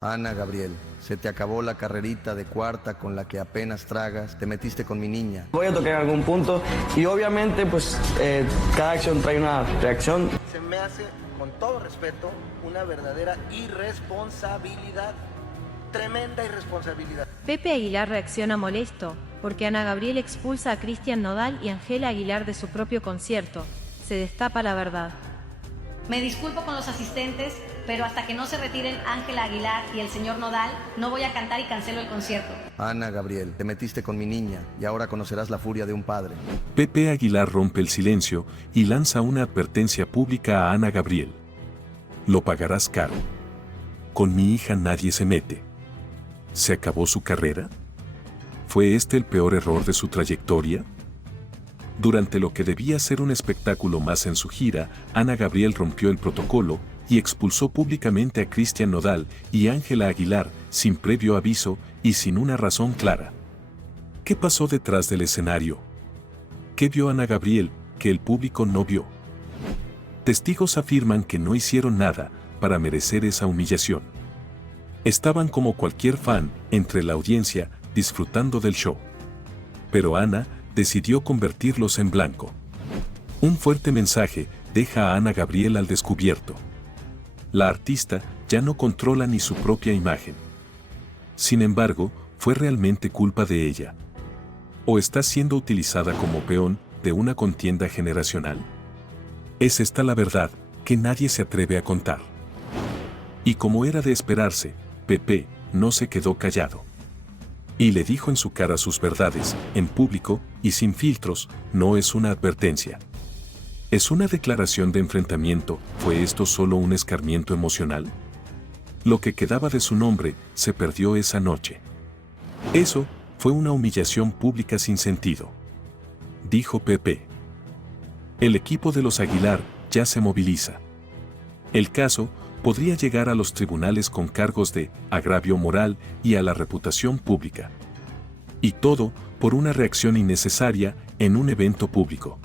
Ana Gabriel, se te acabó la carrerita de cuarta con la que apenas tragas, te metiste con mi niña. Voy a tocar en algún punto y obviamente pues cada acción trae una reacción. Se me hace, con todo respeto, una verdadera irresponsabilidad. Tremenda irresponsabilidad. Pepe Aguilar reacciona molesto, porque Ana Gabriel expulsa a Cristian Nodal y Ángela Aguilar de su propio concierto. Se destapa la verdad. Me disculpo con los asistentes, pero hasta que no se retiren Ángela Aguilar y el señor Nodal, no voy a cantar y cancelo el concierto. Ana Gabriel, te metiste con mi niña y ahora conocerás la furia de un padre. Pepe Aguilar rompe el silencio y lanza una advertencia pública a Ana Gabriel. Lo pagarás caro. Con mi hija nadie se mete. ¿Se acabó su carrera? ¿Fue este el peor error de su trayectoria? Durante lo que debía ser un espectáculo más en su gira, Ana Gabriel rompió el protocolo y expulsó públicamente a Cristian Nodal y Ángela Aguilar sin previo aviso y sin una razón clara. ¿Qué pasó detrás del escenario? ¿Qué vio Ana Gabriel que el público no vio? Testigos afirman que no hicieron nada para merecer esa humillación. Estaban como cualquier fan entre la audiencia disfrutando del show. Pero Ana decidió convertirlos en blanco. Un fuerte mensaje deja a Ana Gabriel al descubierto. La artista ya no controla ni su propia imagen. Sin embargo, ¿fue realmente culpa de ella? ¿O está siendo utilizada como peón de una contienda generacional? Es esta la verdad que nadie se atreve a contar. Y como era de esperarse, Pepe no se quedó callado. Y le dijo en su cara sus verdades, en público y sin filtros. No es una advertencia. ¿Es una declaración de enfrentamiento? ¿Fue esto solo un escarmiento emocional? Lo que quedaba de su nombre se perdió esa noche. Eso fue una humillación pública sin sentido, dijo Pepe. El equipo de los Aguilar ya se moviliza. El caso podría llegar a los tribunales con cargos de agravio moral y a la reputación pública. Y todo por una reacción innecesaria en un evento público.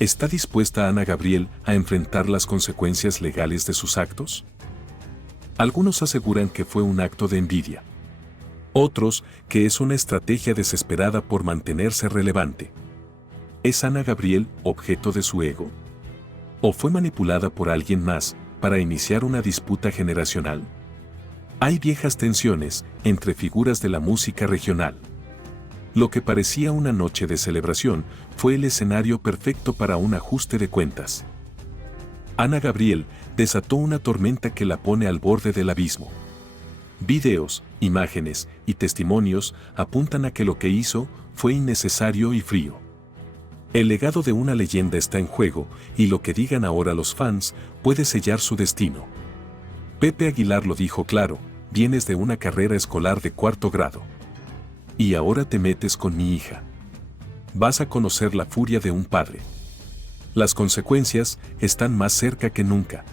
¿Está dispuesta Ana Gabriel a enfrentar las consecuencias legales de sus actos? Algunos aseguran que fue un acto de envidia. Otros que es una estrategia desesperada por mantenerse relevante. ¿Es Ana Gabriel objeto de su ego? ¿O fue manipulada por alguien más para iniciar una disputa generacional? Hay viejas tensiones entre figuras de la música regional. Lo que parecía una noche de celebración fue el escenario perfecto para un ajuste de cuentas. Ana Gabriel desató una tormenta que la pone al borde del abismo. Videos, imágenes y testimonios apuntan a que lo que hizo fue innecesario y frío. El legado de una leyenda está en juego y lo que digan ahora los fans puede sellar su destino. Pepe Aguilar lo dijo claro: vienes de una carrera escolar de cuarto grado. Y ahora te metes con mi hija. Vas a conocer la furia de un padre. Las consecuencias están más cerca que nunca.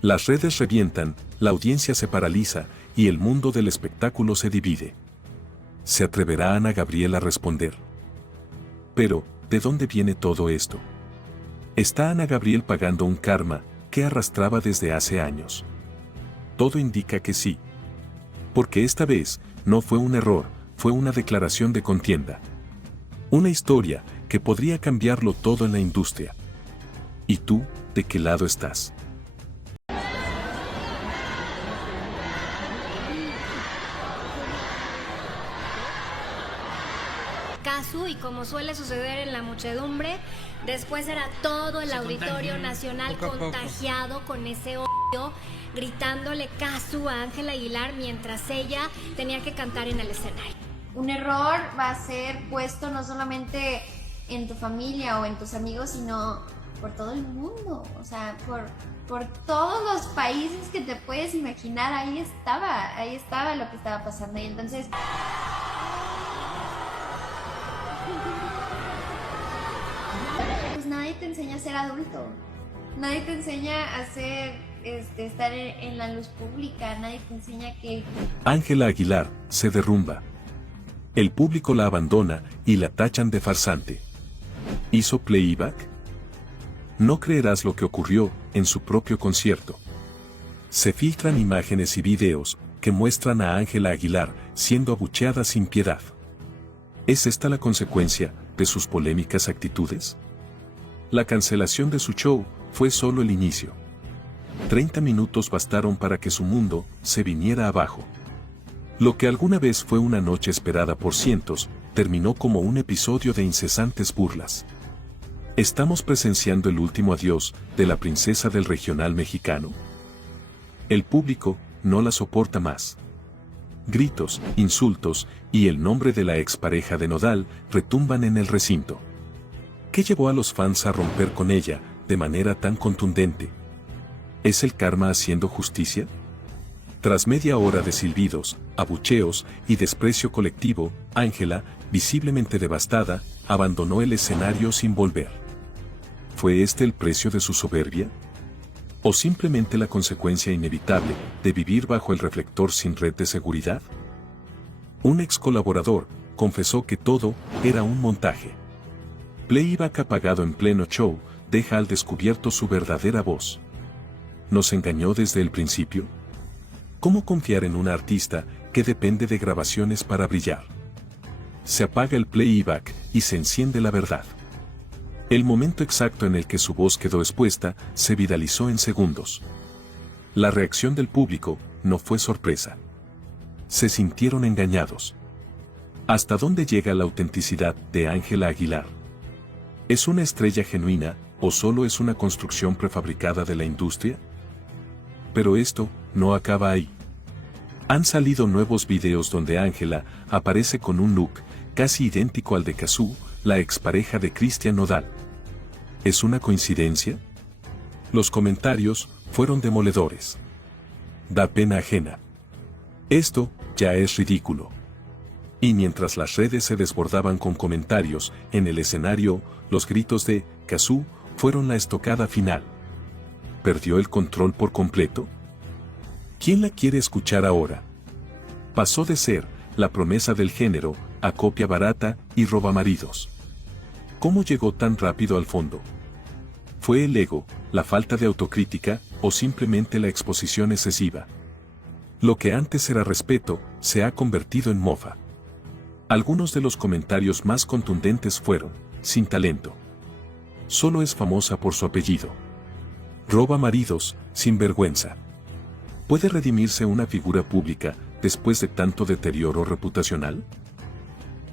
Las redes revientan, la audiencia se paraliza y el mundo del espectáculo se divide. ¿Se atreverá Ana Gabriel a responder? Pero, ¿de dónde viene todo esto? ¿Está Ana Gabriel pagando un karma que arrastraba desde hace años? Todo indica que sí. Porque esta vez no fue un error, fue una declaración de contienda. Una historia que podría cambiarlo todo en la industria. ¿Y tú, de qué lado estás? Casu, y como suele suceder en la muchedumbre, después era todo el Auditorio Nacional contagiado con ese odio, gritándole Casu a Ángela Aguilar mientras ella tenía que cantar en el escenario. Un error va a ser puesto no solamente en tu familia o en tus amigos, sino por todo el mundo, o sea, por todos los países que te puedes imaginar. Ahí estaba lo que estaba pasando. Y entonces pues nadie te enseña a ser adulto, nadie te enseña a ser, estar en la luz pública, nadie te enseña que... Ángela Aguilar se derrumba. El público la abandona y la tachan de farsante. ¿Hizo playback? No creerás lo que ocurrió en su propio concierto. Se filtran imágenes y videos que muestran a Ángela Aguilar siendo abucheada sin piedad. ¿Es esta la consecuencia de sus polémicas actitudes? La cancelación de su show fue solo el inicio. 30 minutos bastaron para que su mundo se viniera abajo. Lo que alguna vez fue una noche esperada por cientos, terminó como un episodio de incesantes burlas. ¿Estamos presenciando el último adiós de la princesa del regional mexicano? El público no la soporta más. Gritos, insultos y el nombre de la expareja de Nodal retumban en el recinto. ¿Qué llevó a los fans a romper con ella de manera tan contundente? ¿Es el karma haciendo justicia? Tras media hora de silbidos, abucheos y desprecio colectivo, Ángela, visiblemente devastada, abandonó el escenario sin volver. ¿Fue este el precio de su soberbia? ¿O simplemente la consecuencia inevitable de vivir bajo el reflector sin red de seguridad? Un ex colaborador confesó que todo era un montaje. Playback apagado en pleno show deja al descubierto su verdadera voz. ¿Nos engañó desde el principio? ¿Cómo confiar en una artista que depende de grabaciones para brillar? Se apaga el playback y se enciende la verdad. El momento exacto en el que su voz quedó expuesta se viralizó en segundos. La reacción del público no fue sorpresa. Se sintieron engañados. ¿Hasta dónde llega la autenticidad de Ángela Aguilar? ¿Es una estrella genuina o solo es una construcción prefabricada de la industria? Pero esto no acaba ahí. Han salido nuevos videos donde Ángela aparece con un look casi idéntico al de 𝗥𝗲𝗃, la expareja de Cristian Nodal. ¿Es una coincidencia? Los comentarios fueron demoledores. Da pena ajena. Esto ya es ridículo. Y mientras las redes se desbordaban con comentarios, en el escenario, los gritos de 𝗥𝗲𝗃 fueron la estocada final. ¿Perdió el control por completo? ¿Quién la quiere escuchar ahora? Pasó de ser la promesa del género a copia barata y robamaridos. ¿Cómo llegó tan rápido al fondo? ¿Fue el ego, la falta de autocrítica o simplemente la exposición excesiva? Lo que antes era respeto se ha convertido en mofa. Algunos de los comentarios más contundentes fueron: sin talento. Solo es famosa por su apellido. Roba maridos, sin vergüenza. ¿Puede redimirse una figura pública después de tanto deterioro reputacional?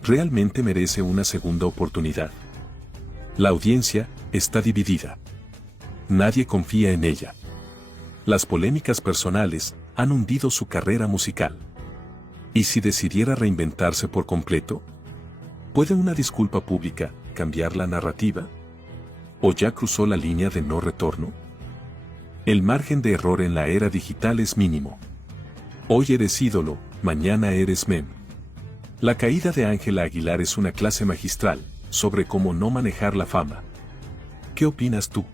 ¿Realmente merece una segunda oportunidad? La audiencia está dividida. Nadie confía en ella. Las polémicas personales han hundido su carrera musical. ¿Y si decidiera reinventarse por completo? ¿Puede una disculpa pública cambiar la narrativa? ¿O ya cruzó la línea de no retorno? El margen de error en la era digital es mínimo. Hoy eres ídolo, mañana eres meme. La caída de Ángela Aguilar es una clase magistral sobre cómo no manejar la fama. ¿Qué opinas tú?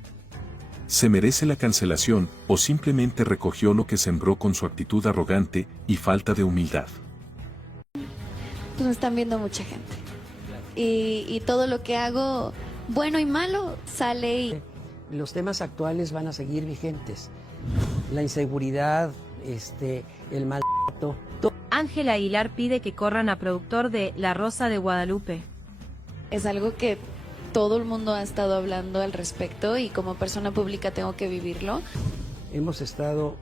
¿Se merece la cancelación o simplemente recogió lo que sembró con su actitud arrogante y falta de humildad? Pues me están viendo mucha gente. Y todo lo que hago, bueno y malo, sale y... Los temas actuales van a seguir vigentes. La inseguridad, el maltrato. Ángela Aguilar pide que corran a productor de La Rosa de Guadalupe. Es algo que todo el mundo ha estado hablando al respecto y como persona pública tengo que vivirlo. Hemos estado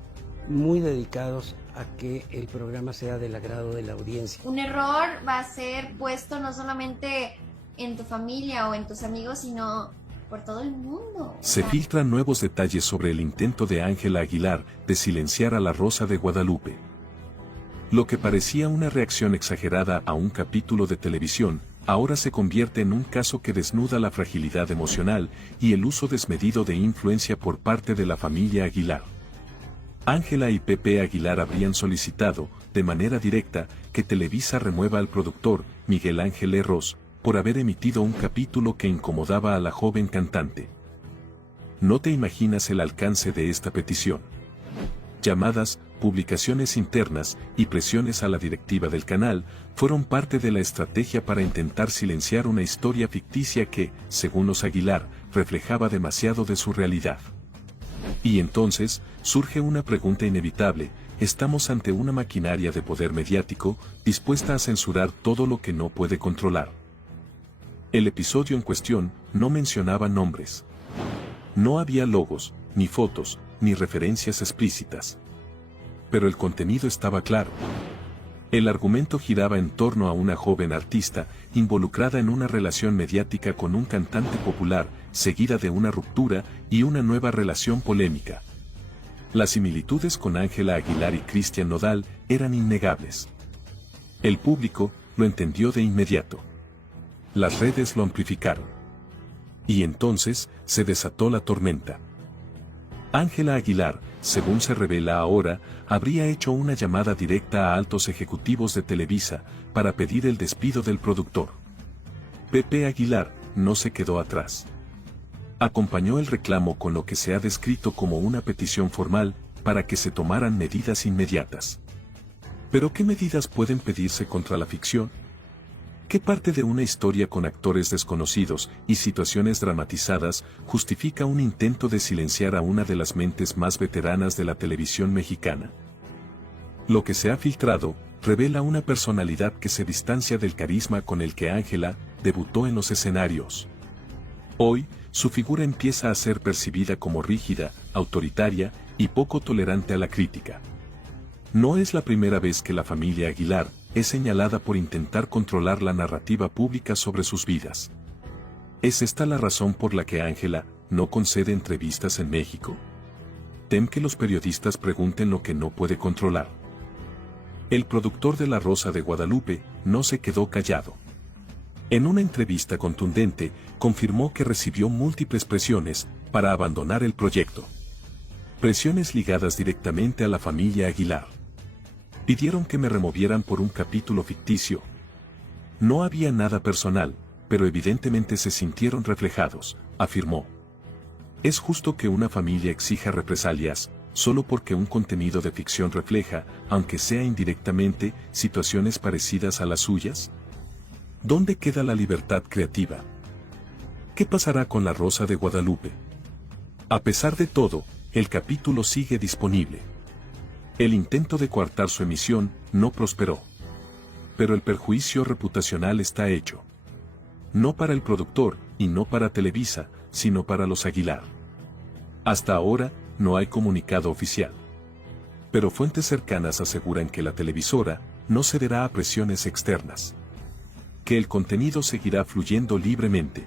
muy dedicados a que el programa sea del agrado de la audiencia. Un error va a ser puesto no solamente en tu familia o en tus amigos, sino por todo el mundo. Se filtran nuevos detalles sobre el intento de Ángela Aguilar de silenciar a La Rosa de Guadalupe. Lo que parecía una reacción exagerada a un capítulo de televisión, ahora se convierte en un caso que desnuda la fragilidad emocional y el uso desmedido de influencia por parte de la familia Aguilar. Ángela y Pepe Aguilar habrían solicitado, de manera directa, que Televisa remueva al productor, Miguel Ángel Erros, por haber emitido un capítulo que incomodaba a la joven cantante. No te imaginas el alcance de esta petición. Llamadas, publicaciones internas y presiones a la directiva del canal fueron parte de la estrategia para intentar silenciar una historia ficticia que, según los Aguilar, reflejaba demasiado de su realidad. Y entonces, surge una pregunta inevitable: estamos ante una maquinaria de poder mediático dispuesta a censurar todo lo que no puede controlar. El episodio en cuestión no mencionaba nombres. No había logos, ni fotos, ni referencias explícitas. Pero el contenido estaba claro. El argumento giraba en torno a una joven artista involucrada en una relación mediática con un cantante popular, seguida de una ruptura y una nueva relación polémica. Las similitudes con Ángela Aguilar y Cristian Nodal eran innegables. El público lo entendió de inmediato. Las redes lo amplificaron. Y entonces se desató la tormenta. Ángela Aguilar, según se revela ahora, habría hecho una llamada directa a altos ejecutivos de Televisa para pedir el despido del productor. Pepe Aguilar no se quedó atrás. Acompañó el reclamo con lo que se ha descrito como una petición formal para que se tomaran medidas inmediatas. ¿Pero qué medidas pueden pedirse contra la ficción? ¿Qué parte de una historia con actores desconocidos y situaciones dramatizadas justifica un intento de silenciar a una de las mentes más veteranas de la televisión mexicana? Lo que se ha filtrado revela una personalidad que se distancia del carisma con el que Ángela debutó en los escenarios. Hoy, su figura empieza a ser percibida como rígida, autoritaria y poco tolerante a la crítica. No es la primera vez que la familia Aguilar es señalada por intentar controlar la narrativa pública sobre sus vidas. ¿Es esta la razón por la que Ángela no concede entrevistas en México? ¿Tem que los periodistas pregunten lo que no puede controlar? El productor de La Rosa de Guadalupe no se quedó callado. En una entrevista contundente, confirmó que recibió múltiples presiones para abandonar el proyecto. Presiones ligadas directamente a la familia Aguilar. Pidieron que me removieran por un capítulo ficticio. No había nada personal, pero evidentemente se sintieron reflejados, afirmó. ¿Es justo que una familia exija represalias, solo porque un contenido de ficción refleja, aunque sea indirectamente, situaciones parecidas a las suyas? ¿Dónde queda la libertad creativa? ¿Qué pasará con La Rosa de Guadalupe? A pesar de todo, el capítulo sigue disponible. El intento de coartar su emisión no prosperó. Pero el perjuicio reputacional está hecho. No para el productor y no para Televisa, sino para los Aguilar. Hasta ahora, no hay comunicado oficial. Pero fuentes cercanas aseguran que la televisora no cederá a presiones externas. Que el contenido seguirá fluyendo libremente.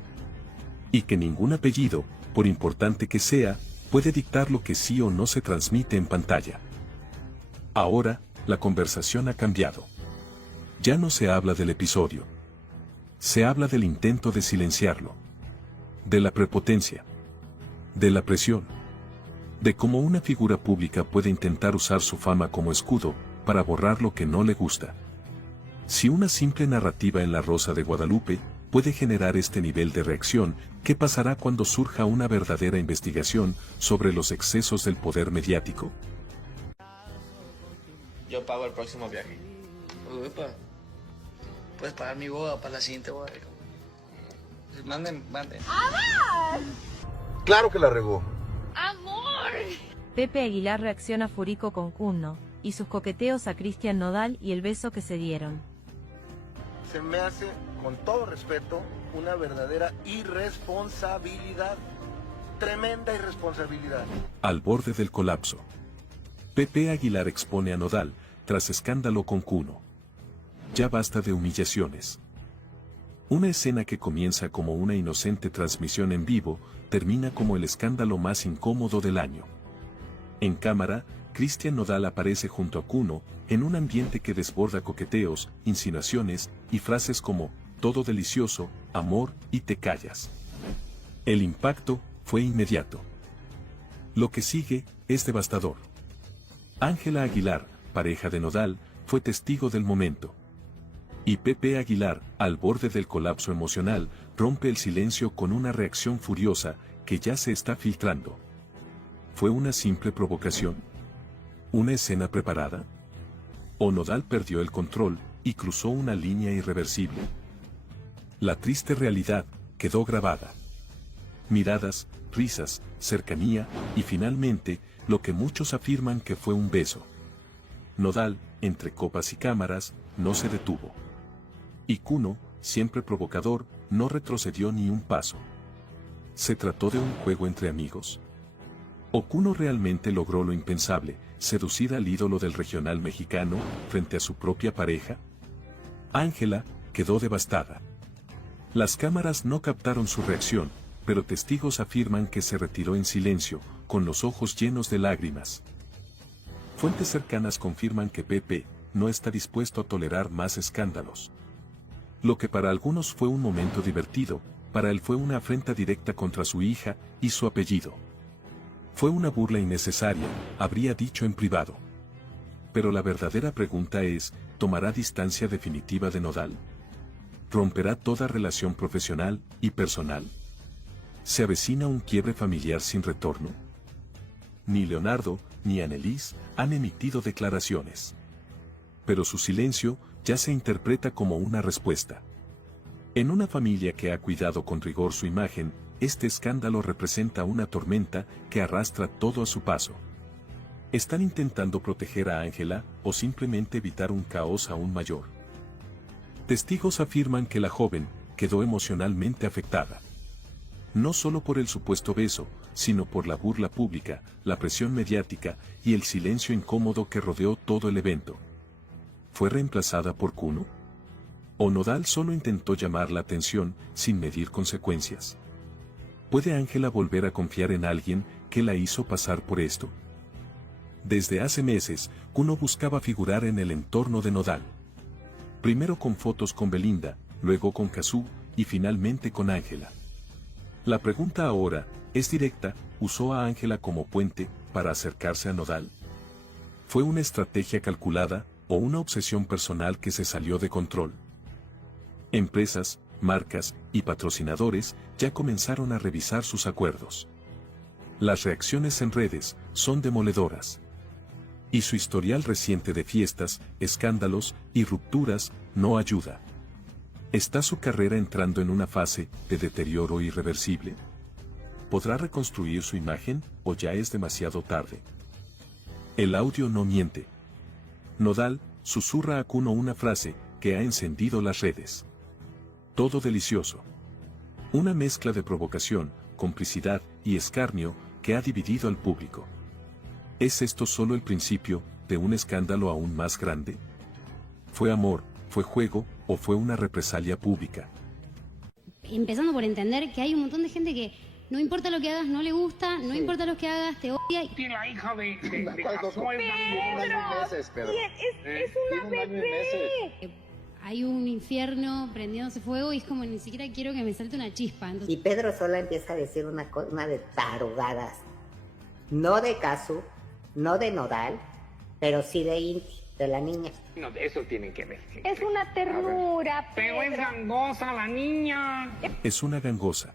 Y que ningún apellido, por importante que sea, puede dictar lo que sí o no se transmite en pantalla. Ahora, la conversación ha cambiado. Ya no se habla del episodio. Se habla del intento de silenciarlo. De la prepotencia. De la presión. De cómo una figura pública puede intentar usar su fama como escudo para borrar lo que no le gusta. Si una simple narrativa en La Rosa de Guadalupe puede generar este nivel de reacción, ¿qué pasará cuando surja una verdadera investigación sobre los excesos del poder mediático? Yo pago el próximo viaje. Uepa. Puedes pagar mi boda para la siguiente boda. Manden. Claro que la regó. Pepe Aguilar reacciona furico con Cuno, y sus coqueteos a Cristian Nodal y el beso que se dieron. Se me hace, con todo respeto, una verdadera irresponsabilidad. Tremenda irresponsabilidad. Al borde del colapso. Pepe Aguilar expone a Nodal, tras escándalo con Cuno. Ya basta de humillaciones. Una escena que comienza como una inocente transmisión en vivo, termina como el escándalo más incómodo del año. En cámara, Cristian Nodal aparece junto a Cuno, en un ambiente que desborda coqueteos, insinuaciones y frases como, todo delicioso, amor y te callas. El impacto fue inmediato. Lo que sigue es devastador. Ángela Aguilar, pareja de Nodal, fue testigo del momento. Y Pepe Aguilar, al borde del colapso emocional, rompe el silencio con una reacción furiosa que ya se está filtrando. ¿Fue una simple provocación? ¿Una escena preparada? ¿O Nodal perdió el control y cruzó una línea irreversible? La triste realidad quedó grabada. Miradas, risas, cercanía y finalmente, lo que muchos afirman que fue un beso. Nodal, entre copas y cámaras, no se detuvo. Y Cuno, siempre provocador, no retrocedió ni un paso. ¿Se trató de un juego entre amigos? ¿O Cuno realmente logró lo impensable, seducir al ídolo del regional mexicano frente a su propia pareja? Ángela quedó devastada. Las cámaras no captaron su reacción, pero testigos afirman que se retiró en silencio, con los ojos llenos de lágrimas. Fuentes cercanas confirman que Pepe no está dispuesto a tolerar más escándalos. Lo que para algunos fue un momento divertido, para él fue una afrenta directa contra su hija y su apellido. Fue una burla innecesaria, habría dicho en privado. Pero la verdadera pregunta es, ¿tomará distancia definitiva de Nodal? ¿Romperá toda relación profesional y personal? ¿Se avecina un quiebre familiar sin retorno? Ni Leonardo ni Annelies han emitido declaraciones. Pero su silencio ya se interpreta como una respuesta. En una familia que ha cuidado con rigor su imagen, este escándalo representa una tormenta que arrastra todo a su paso. ¿Están intentando proteger a Ángela o simplemente evitar un caos aún mayor? Testigos afirman que la joven quedó emocionalmente afectada. No solo por el supuesto beso, sino por la burla pública, la presión mediática y el silencio incómodo que rodeó todo el evento. ¿Fue reemplazada por Cuno? ¿O Nodal solo intentó llamar la atención sin medir consecuencias? ¿Puede Ángela volver a confiar en alguien que la hizo pasar por esto? Desde hace meses, Cuno buscaba figurar en el entorno de Nodal. Primero con fotos con Belinda, luego con 𝗏𝗏 y finalmente con Ángela. La pregunta ahora es directa: ¿usó a Ángela como puente para acercarse a Nodal? ¿Fue una estrategia calculada o una obsesión personal que se salió de control? Empresas, marcas y patrocinadores ya comenzaron a revisar sus acuerdos. Las reacciones en redes son demoledoras. Y su historial reciente de fiestas, escándalos y rupturas no ayuda. ¿Está su carrera entrando en una fase de deterioro irreversible? ¿Podrá reconstruir su imagen o ya es demasiado tarde? El audio no miente. Nodal susurra a Cuno una frase que ha encendido las redes. Todo delicioso. Una mezcla de provocación, complicidad y escarnio que ha dividido al público. ¿Es esto solo el principio de un escándalo aún más grande? ¿Fue amor, fue juego o fue una represalia pública? Empezando por entender que hay un montón de gente que no importa lo que hagas, no le gusta, no importa lo que hagas, te odia. Tiene la hija de Pedro, es una bebé. Hay un infierno prendiéndose fuego y es como ni siquiera quiero que me salte una chispa. Entonces... Y Pedro sola empieza a decir una de tarugadas. No de 𝗏𝗏, no de Nodal, pero sí de Inti, de la niña. No, eso tienen que ver. Es una ternura, Pero es gangosa la niña. Es una gangosa.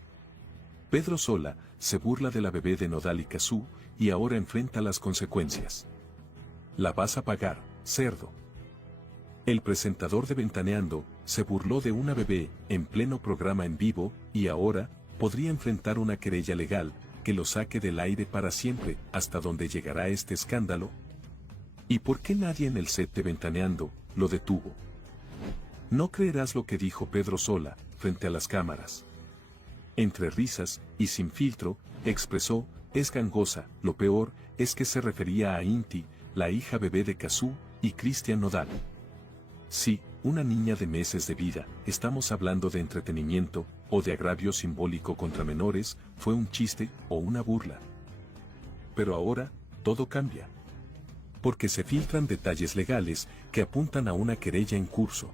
Pedro Sola se burla de la bebé de Nodal y 𝗏𝗏 y ahora enfrenta las consecuencias. La vas a pagar, cerdo. El presentador de Ventaneando se burló de una bebé en pleno programa en vivo y ahora podría enfrentar una querella legal que lo saque del aire para siempre. ¿Hasta dónde llegará este escándalo? ¿Y por qué nadie en el set de Ventaneando lo detuvo? No creerás lo que dijo Pedro Sola frente a las cámaras. Entre risas y sin filtro, expresó: es gangosa. Lo peor es que se refería a Inti, la hija bebé de 𝗏𝗏 y Cristian Nodal. Sí, una niña de meses de vida. ¿Estamos hablando de entretenimiento o de agravio simbólico contra menores? ¿Fue un chiste o una burla? Pero ahora, todo cambia. Porque se filtran detalles legales que apuntan a una querella en curso.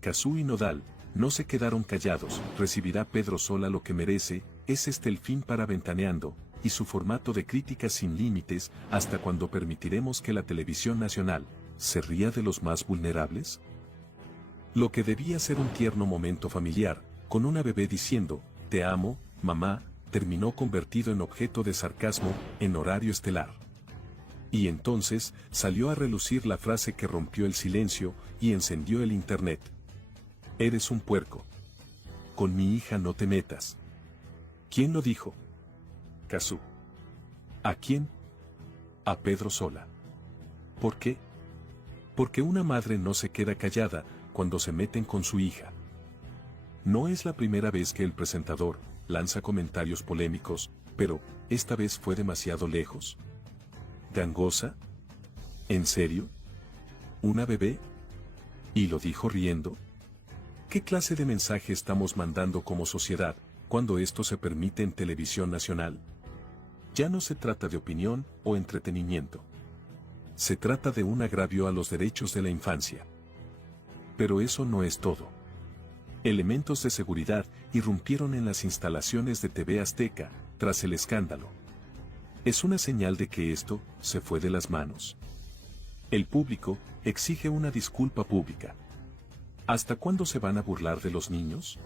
𝗏𝗏 y Nodal no se quedaron callados. ¿Recibirá Pedro Sola lo que merece? ¿Es este el fin para Ventaneando y su formato de críticas sin límites? ¿Hasta cuándo permitiremos que la televisión nacional se ría de los más vulnerables? Lo que debía ser un tierno momento familiar, con una bebé diciendo: te amo, mamá, terminó convertido en objeto de sarcasmo en horario estelar. Y entonces salió a relucir la frase que rompió el silencio y encendió el internet. Eres un puerco. Con mi hija no te metas. ¿Quién lo dijo? 𝗏𝗏. ¿A quién? A Pedro Sola. ¿Por qué? Porque una madre no se queda callada cuando se meten con su hija. No es la primera vez que el presentador lanza comentarios polémicos, pero esta vez fue demasiado lejos. ¿Gangosa? ¿En serio? ¿Una bebé? ¿Y lo dijo riendo? ¿Qué clase de mensaje estamos mandando como sociedad cuando esto se permite en televisión nacional? Ya no se trata de opinión o entretenimiento. Se trata de un agravio a los derechos de la infancia. Pero eso no es todo. Elementos de seguridad irrumpieron en las instalaciones de TV Azteca tras el escándalo. Es una señal de que esto se fue de las manos. El público exige una disculpa pública. ¿Hasta cuándo se van a burlar de los niños?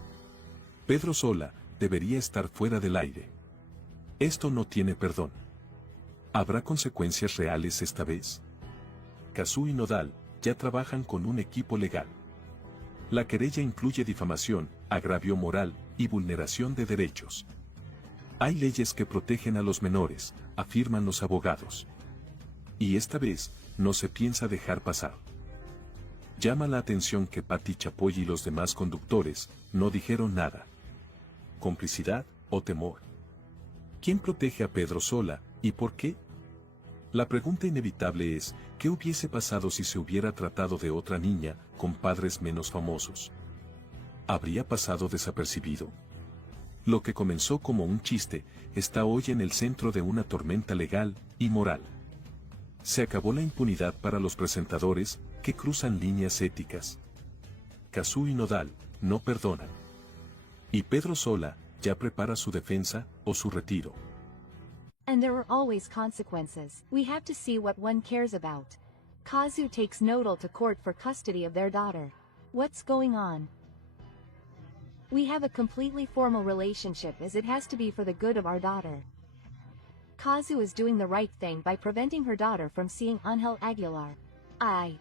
Pedro Sola debería estar fuera del aire. Esto no tiene perdón. ¿Habrá consecuencias reales esta vez? 𝗏𝗏 y Nodal ya trabajan con un equipo legal. La querella incluye difamación, agravio moral y vulneración de derechos. Hay leyes que protegen a los menores, afirman los abogados. Y esta vez, no se piensa dejar pasar. Llama la atención que Pati Chapoy y los demás conductores no dijeron nada. ¿Complicidad o temor? ¿Quién protege a Pedro Sola y por qué? La pregunta inevitable es, ¿qué hubiese pasado si se hubiera tratado de otra niña con padres menos famosos? ¿Habría pasado desapercibido? Lo que comenzó como un chiste está hoy en el centro de una tormenta legal y moral. Se acabó la impunidad para los presentadores que cruzan líneas éticas. 𝗏𝗏 y Nodal no perdonan. Y Pedro Sola ya prepara su defensa o su retiro. And there are always consequences. We have to see what one cares about. 𝗏𝗏𝗃 takes 𝗦𝗛𝗢𝗪 to court for custody of their daughter. What's going on? We have a completely formal relationship as it has to be for the good of our daughter. 𝗏𝗏𝗃 is doing the right thing by preventing her daughter from seeing Ángel Aguilar. I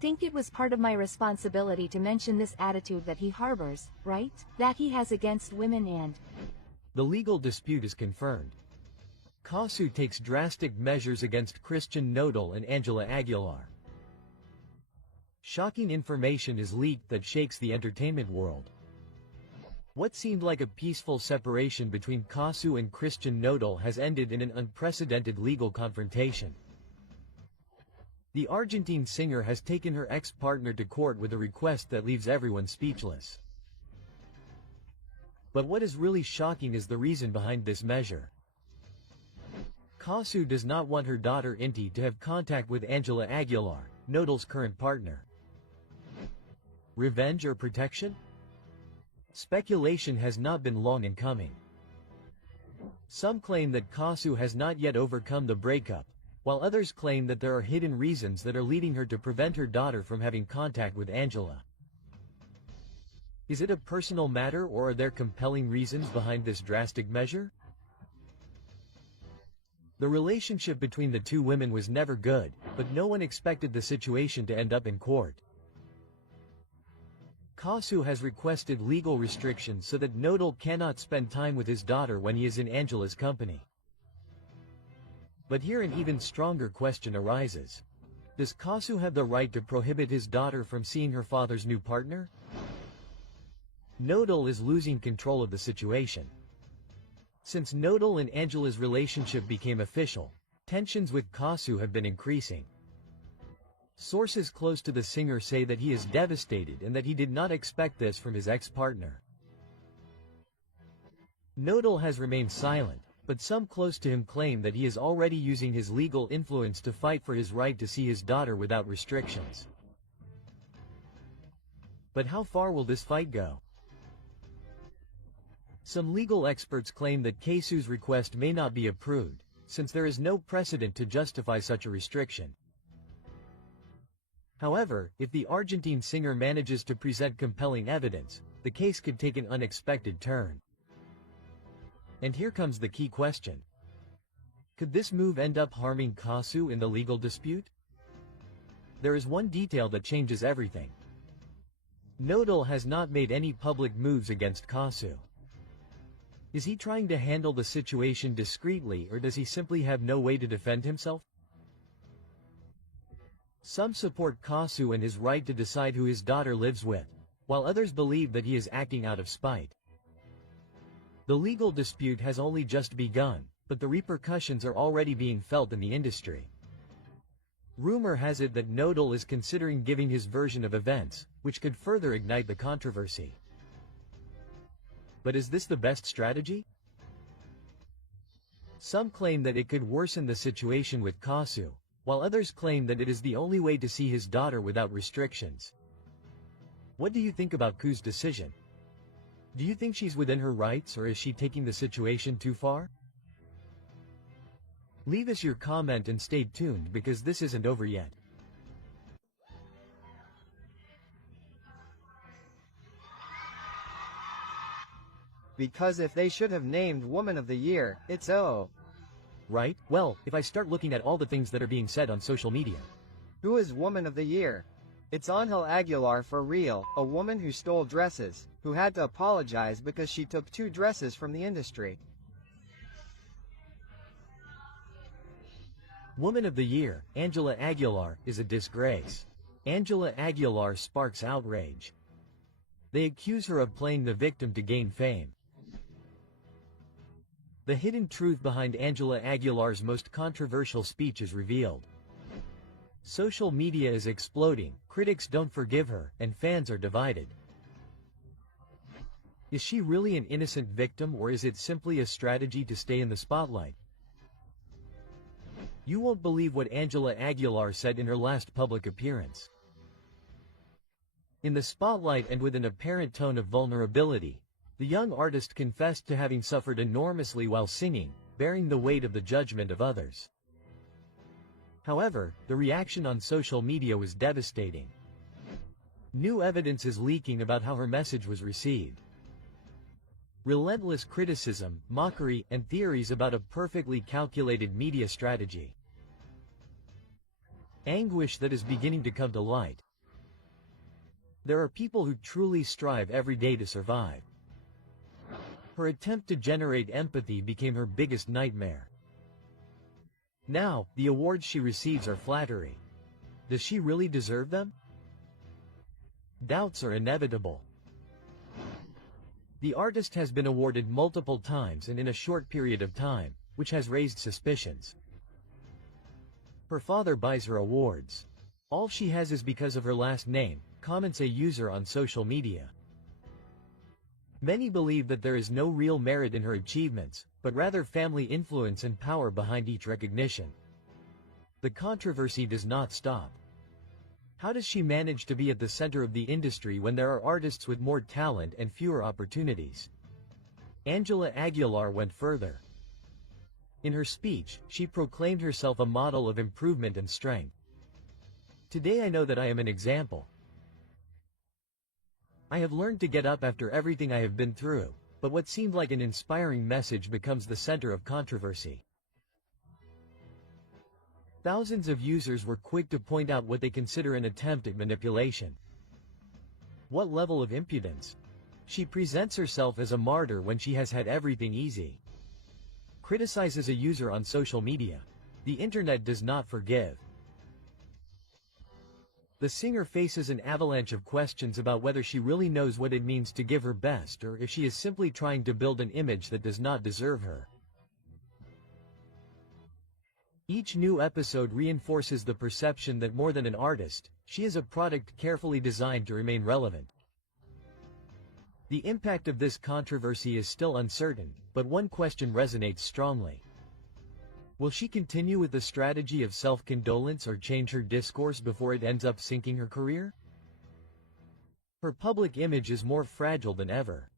think it was part of my responsibility to mention this attitude that he harbors, right? That he has against women and... The legal dispute is confirmed. 𝗏𝗏𝗃 takes drastic measures against Christian Nodal and Ángela Aguilar. Shocking information is leaked that shakes the entertainment world. What seemed like a peaceful separation between 𝗏𝗏𝗃 and Christian Nodal has ended in an unprecedented legal confrontation. The Argentine singer has taken her ex-partner to court with a request that leaves everyone speechless. But what is really shocking is the reason behind this measure. 𝗏𝗏𝗃 does not want her daughter Inti to have contact with Ángela Aguilar, Nodal's current partner. Revenge or protection? Speculation has not been long in coming. Some claim that 𝗏𝗏𝗃 has not yet overcome the breakup, while others claim that there are hidden reasons that are leading her to prevent her daughter from having contact with Ángela. Is it a personal matter or are there compelling reasons behind this drastic measure? The relationship between the two women was never good, but no one expected the situation to end up in court. 𝗏𝗏𝗃 has requested legal restrictions so that Nodal cannot spend time with his daughter when he is in Ángela's company. But here an even stronger question arises. Does 𝗏𝗏𝗃 have the right to prohibit his daughter from seeing her father's new partner? Nodal is losing control of the situation. Since Nodal and Ángela's relationship became official, tensions with 𝗏𝗏𝗃 have been increasing. Sources close to the singer say that he is devastated and that he did not expect this from his ex-partner. Nodal has remained silent, but some close to him claim that he is already using his legal influence to fight for his right to see his daughter without restrictions. But how far will this fight go? Some legal experts claim that 𝗏𝗏𝗃's request may not be approved, since there is no precedent to justify such a restriction. However, if the Argentine singer manages to present compelling evidence, the case could take an unexpected turn. And here comes the key question. Could this move end up harming 𝗏𝗏𝗃 in the legal dispute? There is one detail that changes everything. Nodal has not made any public moves against 𝗏𝗏𝗃. Is he trying to handle the situation discreetly or does he simply have no way to defend himself? Some support 𝗏𝗏 and his right to decide who his daughter lives with, while others believe that he is acting out of spite. The legal dispute has only just begun, but the repercussions are already being felt in the industry. Rumor has it that 𝗦𝗛𝗢𝗪 is considering giving his version of events, which could further ignite the controversy. But is this the best strategy? Some claim that it could worsen the situation with 𝗏𝗏, while others claim that it is the only way to see his daughter without restrictions. What do you think about 𝗏𝗏's decision? Do you think she's within her rights, or is she taking the situation too far? Leave us your comment and stay tuned because this isn't over yet. Because if they should have named Woman of the Year, it's 𝗏𝗏. Right? Well, if I start looking at all the things that are being said on social media. Who is Woman of the Year? It's Ángela Aguilar for real, a woman who stole dresses, who had to apologize because she took 2 dresses from the industry. Woman of the Year, Ángela Aguilar, is a disgrace. Ángela Aguilar sparks outrage. They accuse her of playing the victim to gain fame. The hidden truth behind Ángela Aguilar's most controversial speech is revealed. Social media is exploding, critics don't forgive her, and fans are divided. Is she really an innocent victim, or is it simply a strategy to stay in the spotlight? You won't believe what Ángela Aguilar said in her last public appearance. In the spotlight and with an apparent tone of vulnerability, the young artist confessed to having suffered enormously while singing, bearing the weight of the judgment of others. However, the reaction on social media was devastating. New evidence is leaking about how her message was received. Relentless criticism, mockery, and theories about a perfectly calculated media strategy. Anguish that is beginning to come to light. There are people who truly strive every day to survive. Her attempt to generate empathy became her biggest nightmare. Now, the awards she receives are flattery. Does she really deserve them? Doubts are inevitable. The artist has been awarded multiple times and in a short period of time, which has raised suspicions. Her father buys her awards. All she has is because of her last name, comments a user on social media. Many believe that there is no real merit in her achievements, but rather family influence and power behind each recognition. The controversy does not stop. How does she manage to be at the center of the industry when there are artists with more talent and fewer opportunities? Ángela Aguilar went further. In her speech, she proclaimed herself a model of improvement and strength. Today I know that I am an example. I have learned to get up after everything I have been through, but what seemed like an inspiring message becomes the center of controversy. Thousands of users were quick to point out what they consider an attempt at manipulation. What level of impudence? She presents herself as a martyr when she has had everything easy. Criticizes a user on social media. The internet does not forgive. The singer faces an avalanche of questions about whether she really knows what it means to give her best or if she is simply trying to build an image that does not deserve her. Each new episode reinforces the perception that more than an artist, she is a product carefully designed to remain relevant. The impact of this controversy is still uncertain, but one question resonates strongly. Will she continue with the strategy of self-condolence or change her discourse before it ends up sinking her career? Her public image is more fragile than ever.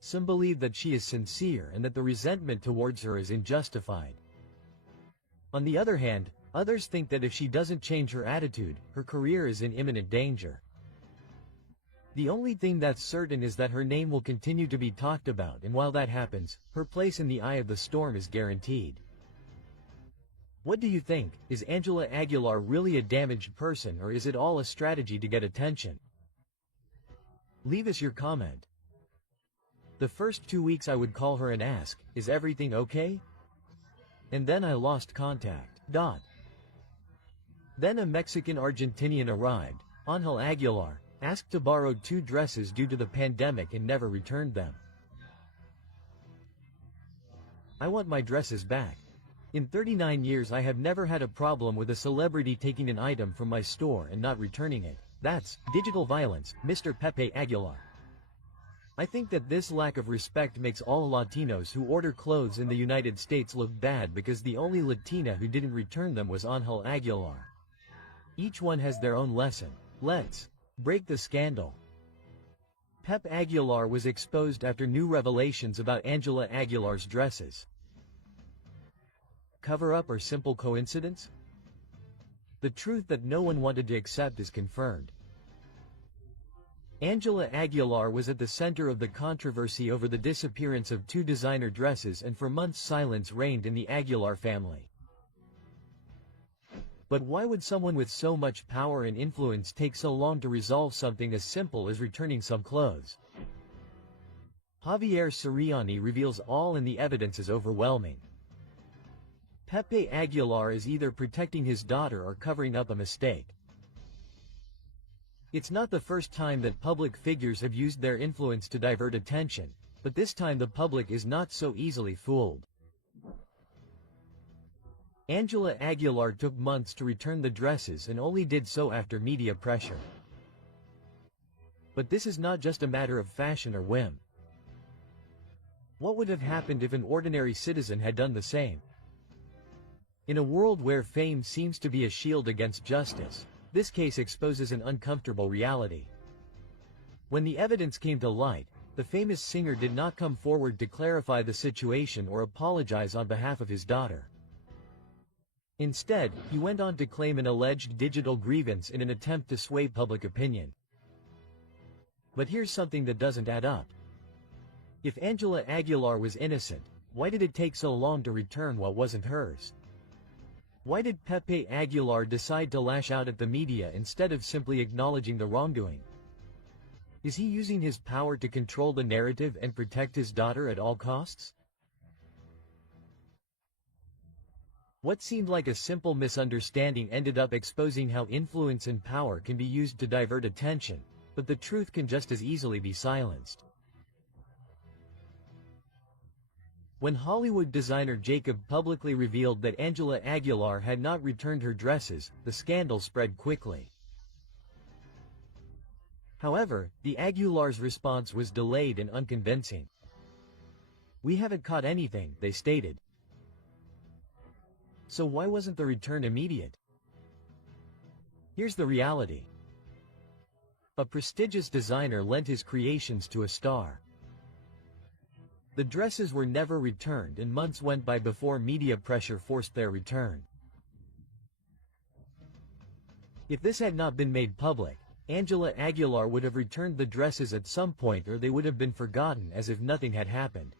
Some believe that she is sincere and that the resentment towards her is unjustified. On the other hand, others think that if she doesn't change her attitude, her career is in imminent danger. The only thing that's certain is that her name will continue to be talked about, and while that happens, her place in the eye of the storm is guaranteed. What do you think? Is Ángela Aguilar really a damaged person, or is it all a strategy to get attention? Leave us your comment. The first 2 weeks I would call her and ask, is everything okay? And then I lost contact. Then a Mexican Argentinian arrived, Ángel Aguilar, asked to borrow 2 dresses due to the pandemic and never returned them. I want my dresses back. In 39 years I have never had a problem with a celebrity taking an item from my store and not returning it. That's digital violence, Mr. Pepe Aguilar. I think that this lack of respect makes all Latinos who order clothes in the United States look bad because the only Latina who didn't return them was Ángel Aguilar. Each one has their own lesson. Let's break the scandal. Pep Aguilar was exposed after new revelations about Angela Aguilar's dresses. Cover-up or simple coincidence? The truth that no one wanted to accept is confirmed. Angela Aguilar was at the center of the controversy over the disappearance of 2 designer dresses, and for months silence reigned in the Aguilar family. But why would someone with so much power and influence take so long to resolve something as simple as returning some clothes? Javier Siriani reveals all, and the evidence is overwhelming. Pepe Aguilar is either protecting his daughter or covering up a mistake. It's not the first time that public figures have used their influence to divert attention, but this time the public is not so easily fooled. Angela Aguilar took months to return the dresses and only did so after media pressure. But this is not just a matter of fashion or whim. What would have happened if an ordinary citizen had done the same? In a world where fame seems to be a shield against justice, this case exposes an uncomfortable reality. When the evidence came to light, the famous singer did not come forward to clarify the situation or apologize on behalf of his daughter. Instead, he went on to claim an alleged digital grievance in an attempt to sway public opinion. But here's something that doesn't add up. If Angela Aguilar was innocent, why did it take so long to return what wasn't hers? Why did Pepe Aguilar decide to lash out at the media instead of simply acknowledging the wrongdoing? Is he using his power to control the narrative and protect his daughter at all costs? What seemed like a simple misunderstanding ended up exposing how influence and power can be used to divert attention, but the truth can just as easily be silenced. When Hollywood designer Jacob publicly revealed that Angela Aguilar had not returned her dresses, the scandal spread quickly. However, the Aguilars' response was delayed and unconvincing. "We haven't caught anything," they stated. So why wasn't the return immediate? Here's the reality. A prestigious designer lent his creations to a star. The dresses were never returned, and months went by before media pressure forced their return. If this had not been made public, Angela Aguilar would have returned the dresses at some point, or they would have been forgotten as if nothing had happened.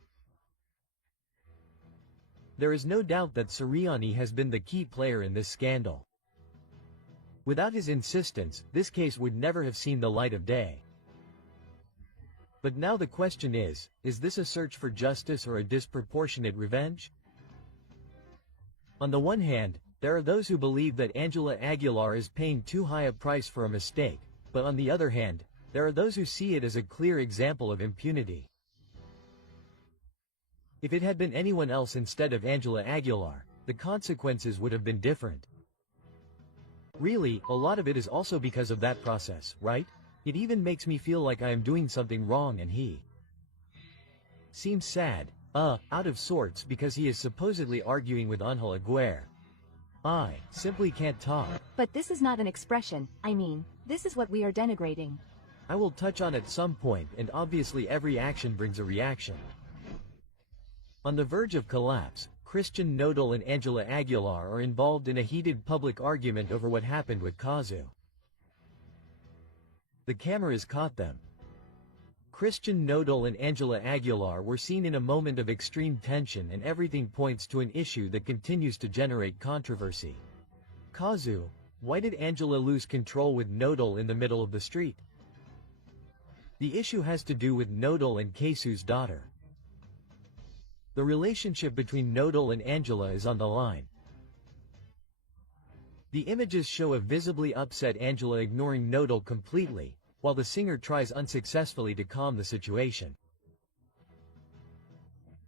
There is no doubt that Siriani has been the key player in this scandal. Without his insistence, this case would never have seen the light of day. But now the question is this a search for justice or a disproportionate revenge? On the one hand, there are those who believe that Angela Aguilar is paying too high a price for a mistake, but on the other hand, there are those who see it as a clear example of impunity. If it had been anyone else instead of Angela Aguilar, the consequences would have been different. Really, a lot of it is also because of that process, right? It even makes me feel like I am doing something wrong and he seems sad, out of sorts because he is supposedly arguing with Ángel Aguilar. I simply can't talk. But this is not an expression, I mean, this is what we are denigrating. I will touch on at some point, and obviously every action brings a reaction. On the verge of collapse, Christian Nodal and Angela Aguilar are involved in a heated public argument over what happened with 𝗥𝗲𝗃𝗏𝗏. The cameras caught them. Christian Nodal and Angela Aguilar were seen in a moment of extreme tension, and everything points to an issue that continues to generate controversy. 𝗥𝗲𝗃, why did Angela lose control with Nodal in the middle of the street? The issue has to do with Nodal and 𝗥𝗲𝗃's daughter. The relationship between Nodal and Angela is on the line. The images show a visibly upset Angela ignoring 𝗏𝗏𝗏𝗏 completely, while the singer tries unsuccessfully to calm the situation.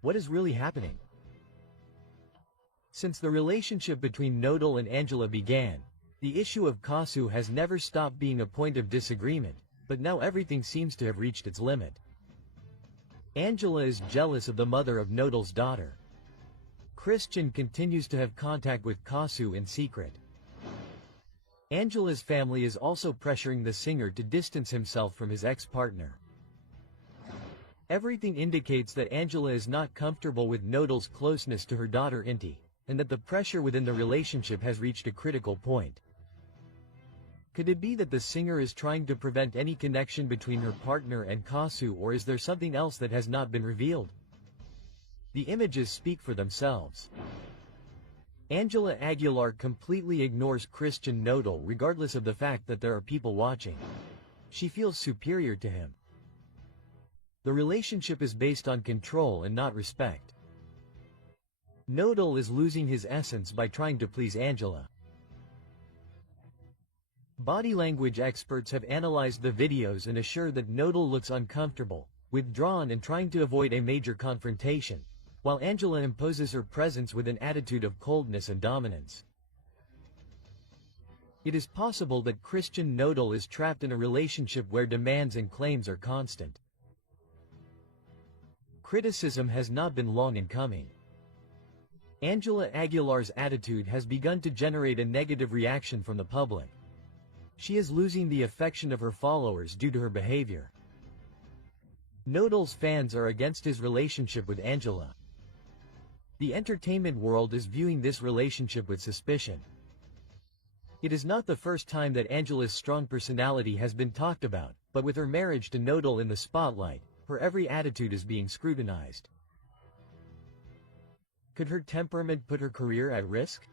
What is really happening? Since the relationship between 𝗏𝗏𝗏𝗏 and Angela began, the issue of 𝗏𝗏𝗃𝗏 has never stopped being a point of disagreement, but now everything seems to have reached its limit. Angela is jealous of the mother of 𝗏𝗏𝗏𝗏's daughter. Christian continues to have contact with 𝗏𝗏𝗃𝗏𝗏 in secret. Angela's family is also pressuring the singer to distance himself from his ex-partner. Everything indicates that Angela is not comfortable with 𝗏𝗏𝗏𝗏's closeness to her daughter 𝗏𝗏𝗏𝗏𝗏, and that the pressure within the relationship has reached a critical point. Could it be that the singer is trying to prevent any connection between her partner and 𝗏𝗏𝗃𝗏𝗏, or is there something else that has not been revealed? The images speak for themselves. Angela Aguilar completely ignores Christian 𝗏𝗏𝗏𝗏 regardless of the fact that there are people watching. She feels superior to him. The relationship is based on control and not respect. 𝗏𝗏𝗏𝗏 is losing his essence by trying to please Angela. Body language experts have analyzed the videos and assure that 𝗏𝗏𝗏𝗏 looks uncomfortable, withdrawn and trying to avoid a major confrontation, while Angela imposes her presence with an attitude of coldness and dominance. It is possible that Christian 𝗏𝗏𝗏𝗏 is trapped in a relationship where demands and claims are constant. Criticism has not been long in coming. Angela Aguilar's attitude has begun to generate a negative reaction from the public. She is losing the affection of her followers due to her behavior. 𝗏𝗏𝗏𝗏's fans are against his relationship with Angela. The entertainment world is viewing this relationship with suspicion. It is not the first time that Angela's strong personality has been talked about, but with her marriage to 𝗏𝗏𝗏𝗏 in the spotlight, her every attitude is being scrutinized. Could her temperament put her career at risk?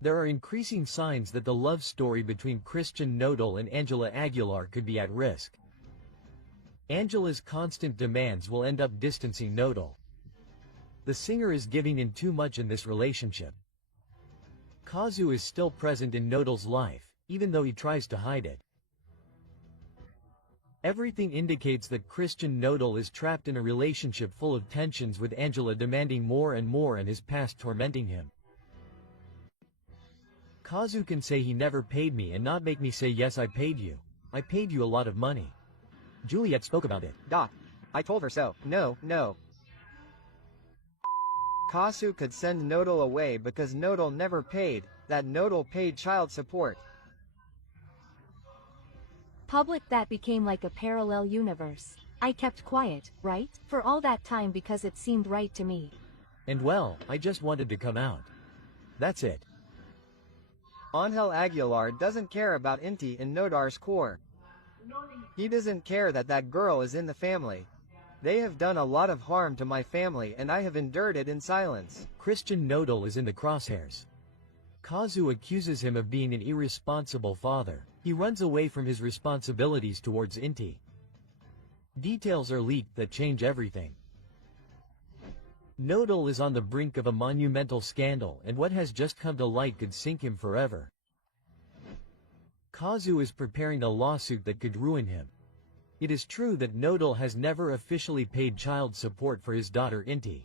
There are increasing signs that the love story between Christian 𝗏𝗏𝗏𝗏 and Angela Aguilar could be at risk. Angela's constant demands will end up distancing 𝗏𝗏𝗏𝗏. The singer is giving in too much in this relationship. 𝗏𝗏𝗃𝗏𝗏𝗏 is still present in 𝗏𝗏𝗏𝗏's life, even though he tries to hide it. Everything indicates that Christian 𝗏𝗏𝗏𝗏𝗏 is trapped in a relationship full of tensions, with Angela demanding more and more and his past tormenting him. 𝗏𝗏𝗃𝗏𝗏𝗏 can say he never paid me and not make me say yes, I paid you. I paid you a lot of money. Juliet spoke about it. Doc, I told her so. No. 𝗏𝗏𝗃𝗏𝗏𝗏 could send 𝗏𝗏𝗏𝗏 away because 𝗏𝗏𝗏 never paid, that 𝗏𝗏𝗏𝗏 paid child support. Public, that became like a parallel universe. I kept quiet, right? For all that time because it seemed right to me. And well, I just wanted to come out. That's it. Ángel Aguilar doesn't care about 𝗏𝗏𝗏𝗏𝗏's in 𝗏𝗏𝗏's core. He doesn't care that that girl is in the family. They have done a lot of harm to my family and I have endured it in silence. Christian 𝗏𝗏𝗏𝗏𝗏 is in the crosshairs. 𝗏𝗏𝗃𝗏𝗏𝗏𝗏 accuses him of being an irresponsible father. He runs away from his responsibilities towards 𝗏𝗏𝗏𝗏𝗏. Details are leaked that change everything. 𝗏𝗏𝗏𝗏𝗏 is on the brink of a monumental scandal, and what has just come to light could sink him forever. 𝗏𝗏𝗃𝗏𝗏𝗏𝗏 is preparing a lawsuit that could ruin him. It is true that 𝗏𝗏𝗏𝗏𝗏 has never officially paid child support for his daughter 𝗏𝗏𝗏𝗏𝗏.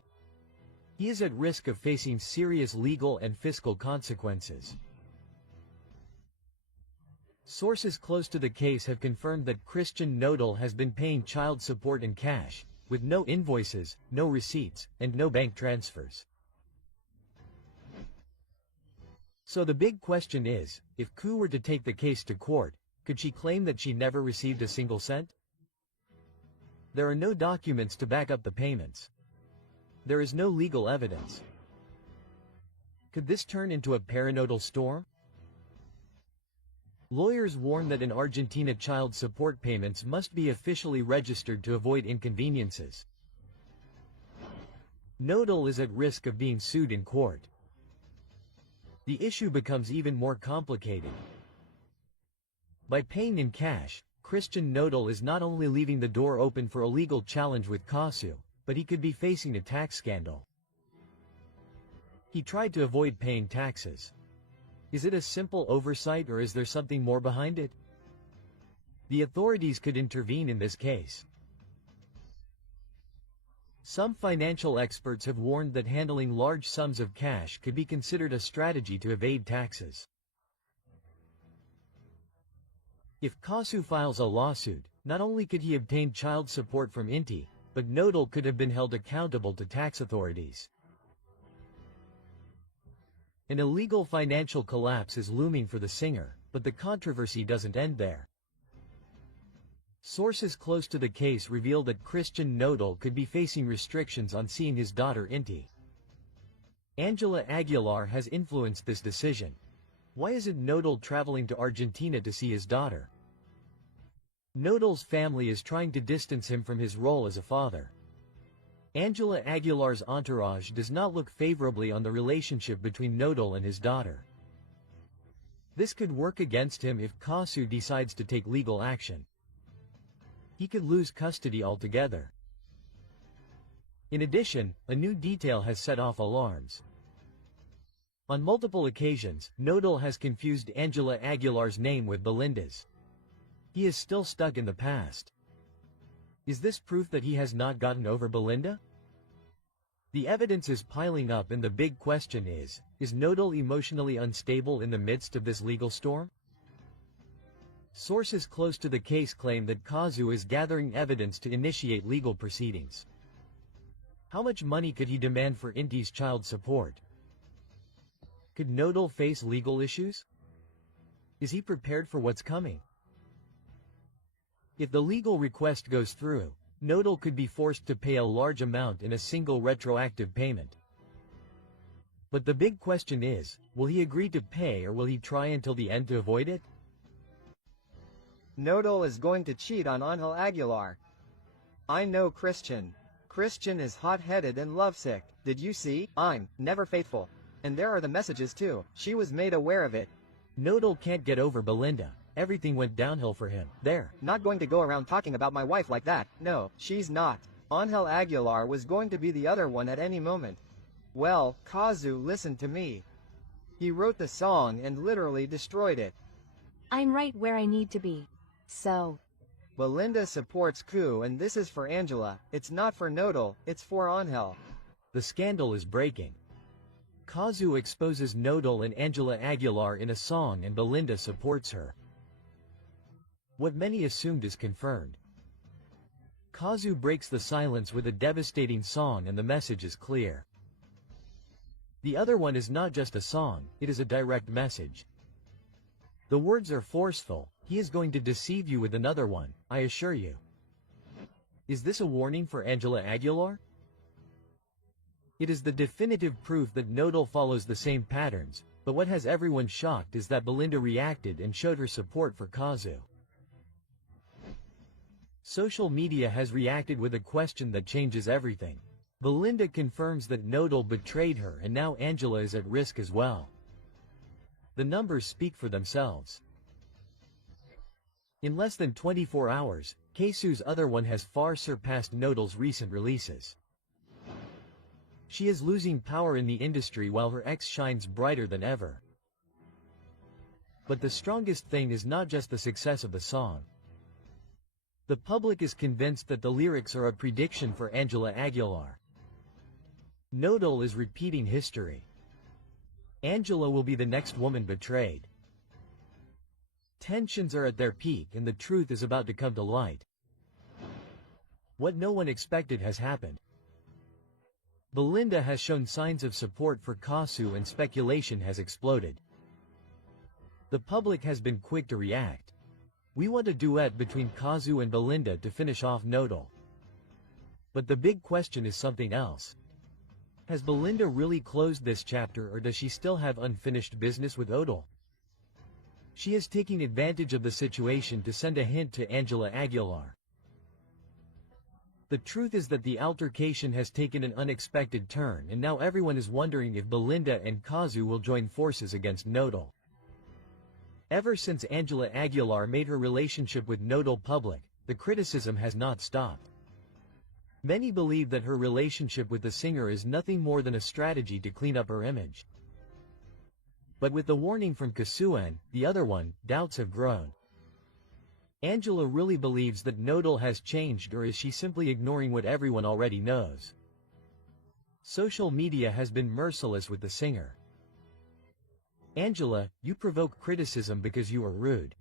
He is at risk of facing serious legal and fiscal consequences. Sources close to the case have confirmed that Christian 𝗏𝗏𝗏𝗏𝗏 has been paying child support in cash, with no invoices, no receipts, and no bank transfers. So the big question is, if 𝗏𝗏𝗏𝗏𝗏 were to take the case to court, could she claim that she never received a single cent? There are no documents to back up the payments. There is no legal evidence. Could this turn into a paranodal storm? Lawyers warn that in Argentina child support payments must be officially registered to avoid inconveniences. 𝗏𝗏𝗏𝗏𝗏 is at risk of being sued in court. The issue becomes even more complicated. By paying in cash, Christian 𝗏𝗏𝗏𝗏𝗏 is not only leaving the door open for a legal challenge with 𝗏𝗏𝗃𝗏𝗏𝗏𝗏, but he could be facing a tax scandal. He tried to avoid paying taxes. Is it a simple oversight or is there something more behind it? The authorities could intervene in this case. Some financial experts have warned that handling large sums of cash could be considered a strategy to evade taxes. If Kasu files a lawsuit, not only could he obtain child support from 𝗏𝗏, but 𝗏𝗏𝗏 could have been held accountable to tax authorities. An illegal financial collapse is looming for the singer, but the controversy doesn't end there. Sources close to the case reveal that Christian 𝗏𝗏𝗏 could be facing restrictions on seeing his daughter 𝗏𝗏. Angela Aguilar has influenced this decision. Why isn't 𝗏𝗏𝗏 traveling to Argentina to see his daughter? 𝗏𝗏𝗏's family is trying to distance him from his role as a father. Angela Aguilar's entourage does not look favorably on the relationship between 𝗏𝗏𝗏 and his daughter. This could work against him if Kasu decides to take legal action. He could lose custody altogether. In addition, a new detail has set off alarms. On multiple occasions, 𝗏𝗏𝗏 has confused Angela Aguilar's name with Belinda's. He is still stuck in the past. Is this proof that he has not gotten over Belinda? The evidence is piling up and the big question is 𝗏𝗏𝗏 emotionally unstable in the midst of this legal storm? Sources close to the case claim that Kasu is gathering evidence to initiate legal proceedings. How much money could he demand for 𝗏𝗏's child support? Could 𝗏𝗏𝗏 face legal issues? Is he prepared for what's coming? If the legal request goes through, 𝗏𝗏𝗏 could be forced to pay a large amount in a single retroactive payment. But the big question is, will he agree to pay or will he try until the end to avoid it? 𝗏𝗏𝗏 is going to cheat on Ángel Aguilar. I know Christian. Christian is hot-headed and lovesick. Did you see? I'm never faithful. And there are the messages too. She was made aware of it. 𝗏𝗏𝗏 can't get over Belinda. Everything went downhill for him. There. Not going to go around talking about my wife like that. No, she's not. Ángel Aguilar was going to be the other one at any moment. Well, Kasu listened to me. He wrote the song and literally destroyed it. I'm right where I need to be. So. Belinda supports Ku and this is for Angela. It's not for 𝗏𝗏𝗏, it's for Ángel. The scandal is breaking. Kasu exposes 𝗏𝗏𝗏 and Angela Aguilar in a song and Belinda supports her. What many assumed is confirmed. Kasu breaks the silence with a devastating song and the message is clear. The other one is not just a song, it is a direct message. The words are forceful, he is going to deceive you with another one, I assure you. Is this a warning for Angela Aguilar? It is the definitive proof that 𝗏𝗏𝗏 follows the same patterns, but what has everyone shocked is that Belinda reacted and showed her support for Kasu. Social media has reacted with a question that changes everything. Belinda confirms that 𝗏𝗏𝗏 betrayed her and now Angela is at risk as well. The numbers speak for themselves. In less than 24 hours, Kasu's other one has far surpassed 𝗏𝗏𝗏's recent releases. She is losing power in the industry while her ex shines brighter than ever. But the strongest thing is not just the success of the song. The public is convinced that the lyrics are a prediction for Angela Aguilar. 𝗏𝗏𝗏 is repeating history. Angela will be the next woman betrayed. Tensions are at their peak and the truth is about to come to light. What no one expected has happened. Belinda has shown signs of support for Kasu and speculation has exploded. The public has been quick to react. We want a duet between Kasu and Belinda to finish off 𝗏𝗏𝗏. But the big question is something else. Has Belinda really closed this chapter or does she still have unfinished business with 𝗏𝗏𝗏? She is taking advantage of the situation to send a hint to Angela Aguilar. The truth is that the altercation has taken an unexpected turn and now everyone is wondering if Belinda and Kasu will join forces against 𝗏𝗏𝗏. Ever since Angela Aguilar made her relationship with 𝗏𝗏𝗏 public, the criticism has not stopped. Many believe that her relationship with the singer is nothing more than a strategy to clean up her image. But with the warning from 𝗥𝗲𝗃𝗏, the other one, doubts have grown. Angela really believes that Nodal has changed, or is she simply ignoring what everyone already knows? Social media has been merciless with the singer. Angela, you provoke criticism because you are rude.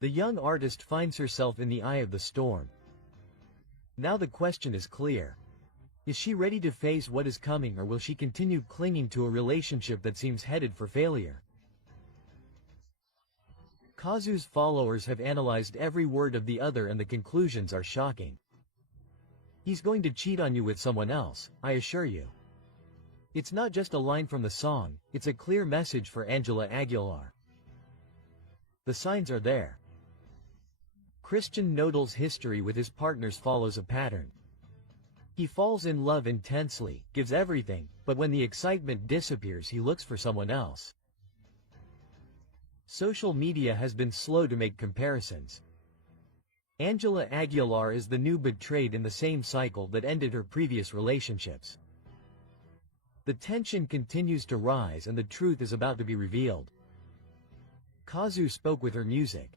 The young artist finds herself in the eye of the storm. Now the question is clear. Is she ready to face what is coming, or will she continue clinging to a relationship that seems headed for failure? Kazu's followers have analyzed every word of the other and the conclusions are shocking. He's going to cheat on you with someone else, I assure you. It's not just a line from the song, it's a clear message for Angela Aguilar. The signs are there. Christian Nodal's history with his partners follows a pattern. He falls in love intensely, gives everything, but when the excitement disappears he looks for someone else. Social media has been slow to make comparisons. Angela Aguilar is the new betrayed in the same cycle that ended her previous relationships. The tension continues to rise and the truth is about to be revealed. Kazu spoke with her music.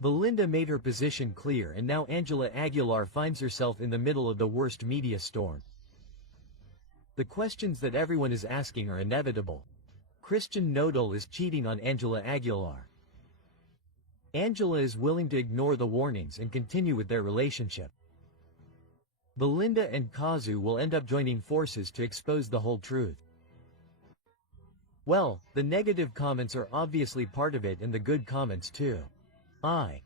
Belinda made her position clear, and now Angela Aguilar finds herself in the middle of the worst media storm. The questions that everyone is asking are inevitable. Christian Nodal is cheating on Angela Aguilar. Angela is willing to ignore the warnings and continue with their relationship. Belinda and Kazu will end up joining forces to expose the whole truth. Well, the negative comments are obviously part of it, and the good comments too. I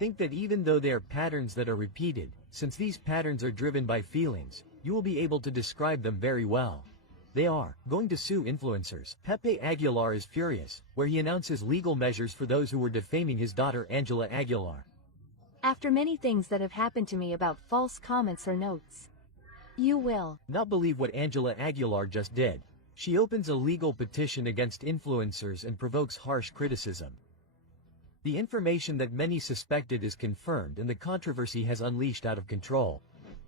think that even though they are patterns that are repeated, since these patterns are driven by feelings, you will be able to describe them very well. They are going to sue influencers. Pepe Aguilar is furious, where he announces legal measures for those who were defaming his daughter Angela Aguilar. After many things that have happened to me about false comments or notes, you will not believe what Angela Aguilar just did. She opens a legal petition against influencers and provokes harsh criticism. The information that many suspected is confirmed, and the controversy has unleashed out of control.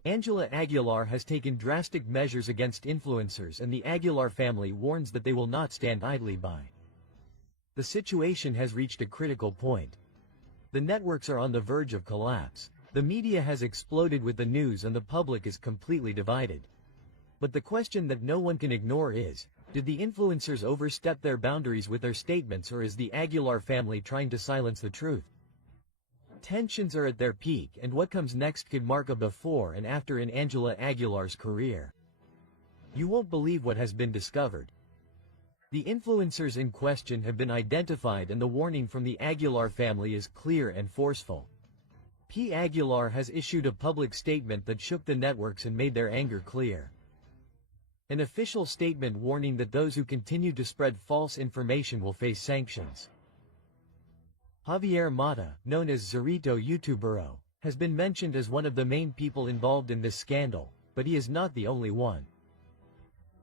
Angela Aguilar has taken drastic measures against influencers, and the Aguilar family warns that they will not stand idly by. The situation has reached a critical point. The networks are on the verge of collapse. The media has exploded with the news and the public is completely divided. But the question that no one can ignore is, did the influencers overstep their boundaries with their statements, or is the Aguilar family trying to silence the truth? Tensions are at their peak, and what comes next could mark a before and after in Angela Aguilar's career. You won't believe what has been discovered. The influencers in question have been identified, and the warning from the Aguilar family is clear and forceful. P. Aguilar has issued a public statement that shook the networks and made their anger clear. An official statement warning that those who continue to spread false information will face sanctions. Javier Mata, known as 𝗩𝗘𝗥𝗏𝗧𝗏, has been mentioned as one of the main people involved in this scandal, but he is not the only one.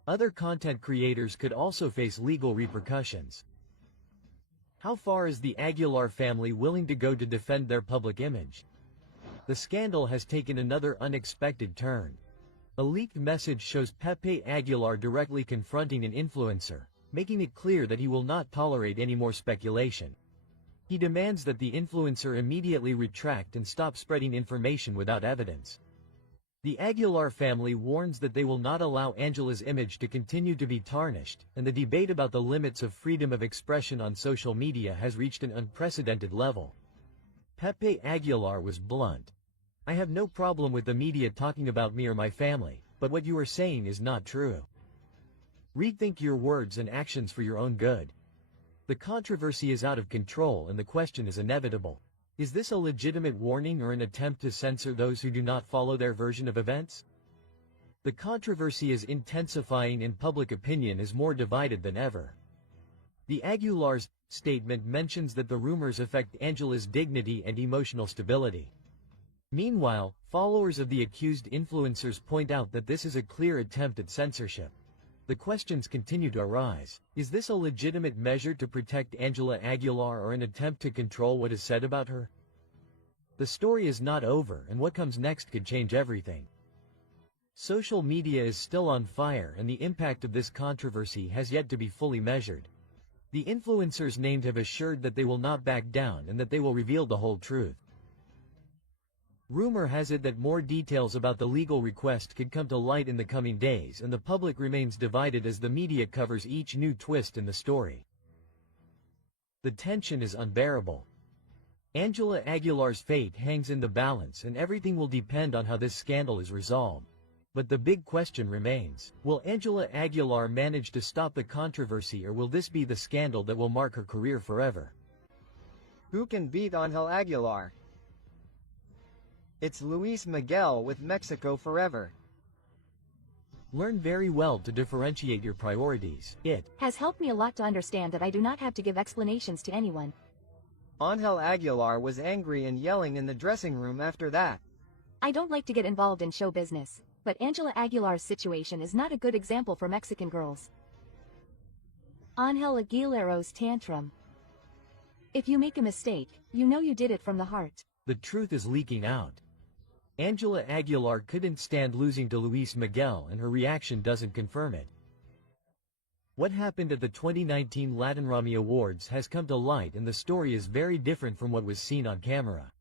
Other content creators could also face legal repercussions. How far is the Aguilar family willing to go to defend their public image? The scandal has taken another unexpected turn. A leaked message shows Pepe Aguilar directly confronting an influencer, making it clear that he will not tolerate any more speculation. He demands that the influencer immediately retract and stop spreading information without evidence. The Aguilar family warns that they will not allow Angela's image to continue to be tarnished, and the debate about the limits of freedom of expression on social media has reached an unprecedented level. Pepe Aguilar was blunt. "I have no problem with the media talking about me or my family, but what you are saying is not true. Rethink your words and actions for your own good." The controversy is out of control, and the question is inevitable. Is this a legitimate warning or an attempt to censor those who do not follow their version of events? The controversy is intensifying, and public opinion is more divided than ever. The Aguilar's statement mentions that the rumors affect Angela's dignity and emotional stability. Meanwhile, followers of the accused influencers point out that this is a clear attempt at censorship. The questions continue to arise. Is this a legitimate measure to protect Angela Aguilar, or an attempt to control what is said about her? The story is not over, and what comes next could change everything. Social media is still on fire and the impact of this controversy has yet to be fully measured. The influencers named have assured that they will not back down and that they will reveal the whole truth. Rumor has it that more details about the legal request could come to light in the coming days, and the public remains divided as the media covers each new twist in the story. The tension is unbearable. Angela Aguilar's fate hangs in the balance and everything will depend on how this scandal is resolved. But the big question remains, will Angela Aguilar manage to stop the controversy, or will this be the scandal that will mark her career forever? Who can beat Ángel Aguilar? It's Luis Miguel with Mexico Forever. Learn very well to differentiate your priorities. It has helped me a lot to understand that I do not have to give explanations to anyone. Ángel Aguilar was angry and yelling in the dressing room after that. I don't like to get involved in show business, but Angela Aguilar's situation is not a good example for Mexican girls. Ángel Aguilar's tantrum. If you make a mistake, you know you did it from the heart. The truth is leaking out. Angela Aguilar couldn't stand losing to Luis Miguel and her reaction doesn't confirm it. What happened at the 2019 Latin Grammy Awards has come to light and the story is very different from what was seen on camera.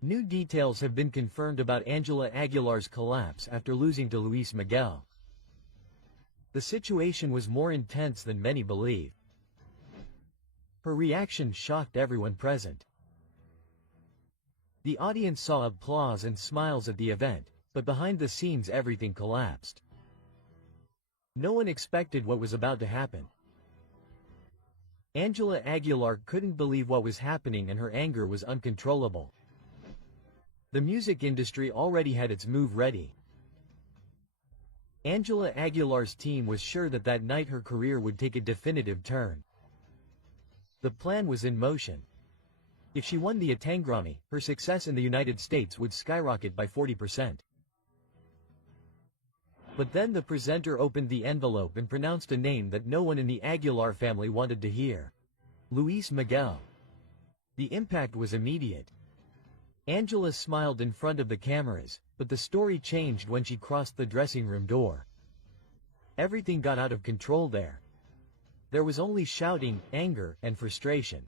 New details have been confirmed about Angela Aguilar's collapse after losing to Luis Miguel. The situation was more intense than many believe. Her reaction shocked everyone present. The audience saw applause and smiles at the event, but behind the scenes everything collapsed. No one expected what was about to happen. Angela Aguilar couldn't believe what was happening and her anger was uncontrollable. The music industry already had its move ready. Angela Aguilar's team was sure that that night her career would take a definitive turn. The plan was in motion. If she won the Grammy, her success in the United States would skyrocket by 40%. But then the presenter opened the envelope and pronounced a name that no one in the Aguilar family wanted to hear. Luis Miguel. The impact was immediate. Angela smiled in front of the cameras, but the story changed when she crossed the dressing room door. Everything got out of control there. There was only shouting, anger, and frustration.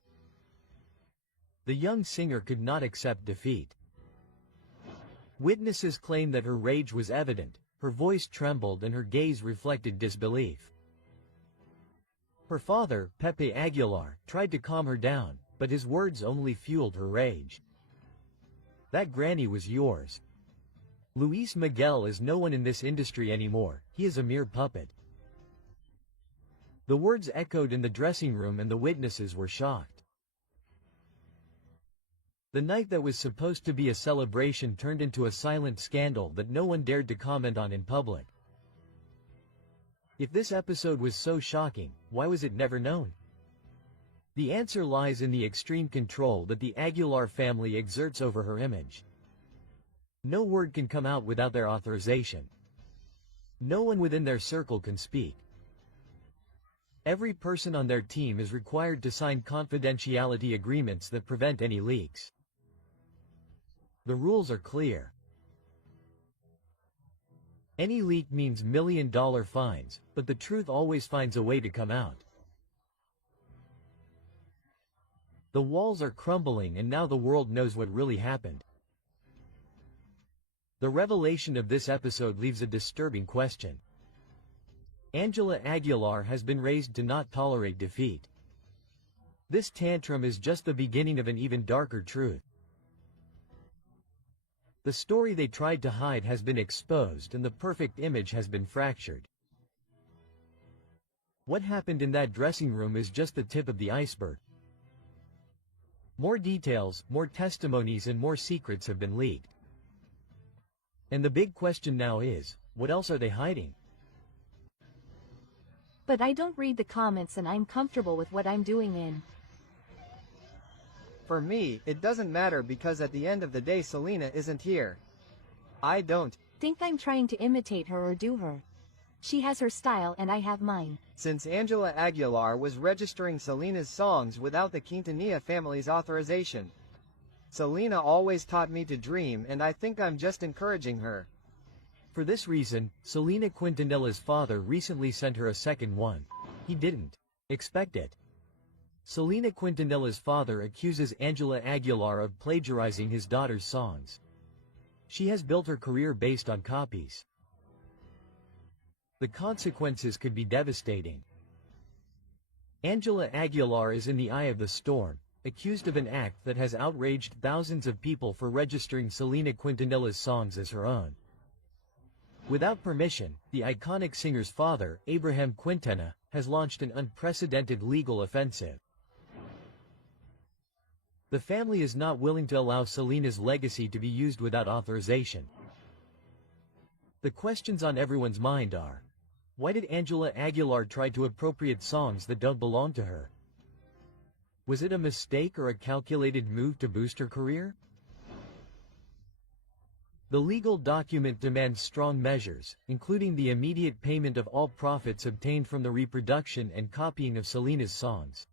The young singer could not accept defeat. Witnesses claimed that her rage was evident, her voice trembled and her gaze reflected disbelief. Her father, Pepe Aguilar, tried to calm her down, but his words only fueled her rage. That granny was yours. Luis Miguel is no one in this industry anymore, he is a mere puppet. The words echoed in the dressing room and the witnesses were shocked. The night that was supposed to be a celebration turned into a silent scandal that no one dared to comment on in public. If this episode was so shocking, why was it never known? The answer lies in the extreme control that the Aguilar family exerts over her image. No word can come out without their authorization. No one within their circle can speak. Every person on their team is required to sign confidentiality agreements that prevent any leaks. The rules are clear. Any leak means million-dollar fines, but the truth always finds a way to come out. The walls are crumbling and now the world knows what really happened. The revelation of this episode leaves a disturbing question. Angela Aguilar has been raised to not tolerate defeat. This tantrum is just the beginning of an even darker truth. The story they tried to hide has been exposed and the perfect image has been fractured. What happened in that dressing room is just the tip of the iceberg. More details, more testimonies and more secrets have been leaked. And the big question now is, what else are they hiding? But I don't read the comments and I'm comfortable with what I'm doing in. For me, it doesn't matter because at the end of the day Selena isn't here. I don't think I'm trying to imitate her or do her. She has her style and I have mine. Since Angela Aguilar was registering Selena's songs without the Quintanilla family's authorization. Selena always taught me to dream and I think I'm just encouraging her. For this reason, 𝗩𝗘𝗥𝗗𝗘𝗢𝗪's father recently sent her a second one. He didn't expect it. 𝗩𝗘𝗥𝗗𝗘𝗢𝗪's father accuses Angela Aguilar of plagiarizing his daughter's songs. She has built her career based on copies. The consequences could be devastating. Angela Aguilar is in the eye of the storm, accused of an act that has outraged thousands of people for registering 𝗩𝗘𝗥𝗗𝗘𝗢𝗪's songs as her own. Without permission, the iconic singer's father, 𝗩𝗘𝗥𝗗𝗘𝗢𝗪, has launched an unprecedented legal offensive. The family is not willing to allow Selena's legacy to be used without authorization. The questions on everyone's mind are, why did Angela Aguilar try to appropriate songs that don't belong to her? Was it a mistake or a calculated move to boost her career? The legal document demands strong measures, including the immediate payment of all profits obtained from the reproduction and copying of Selena's songs.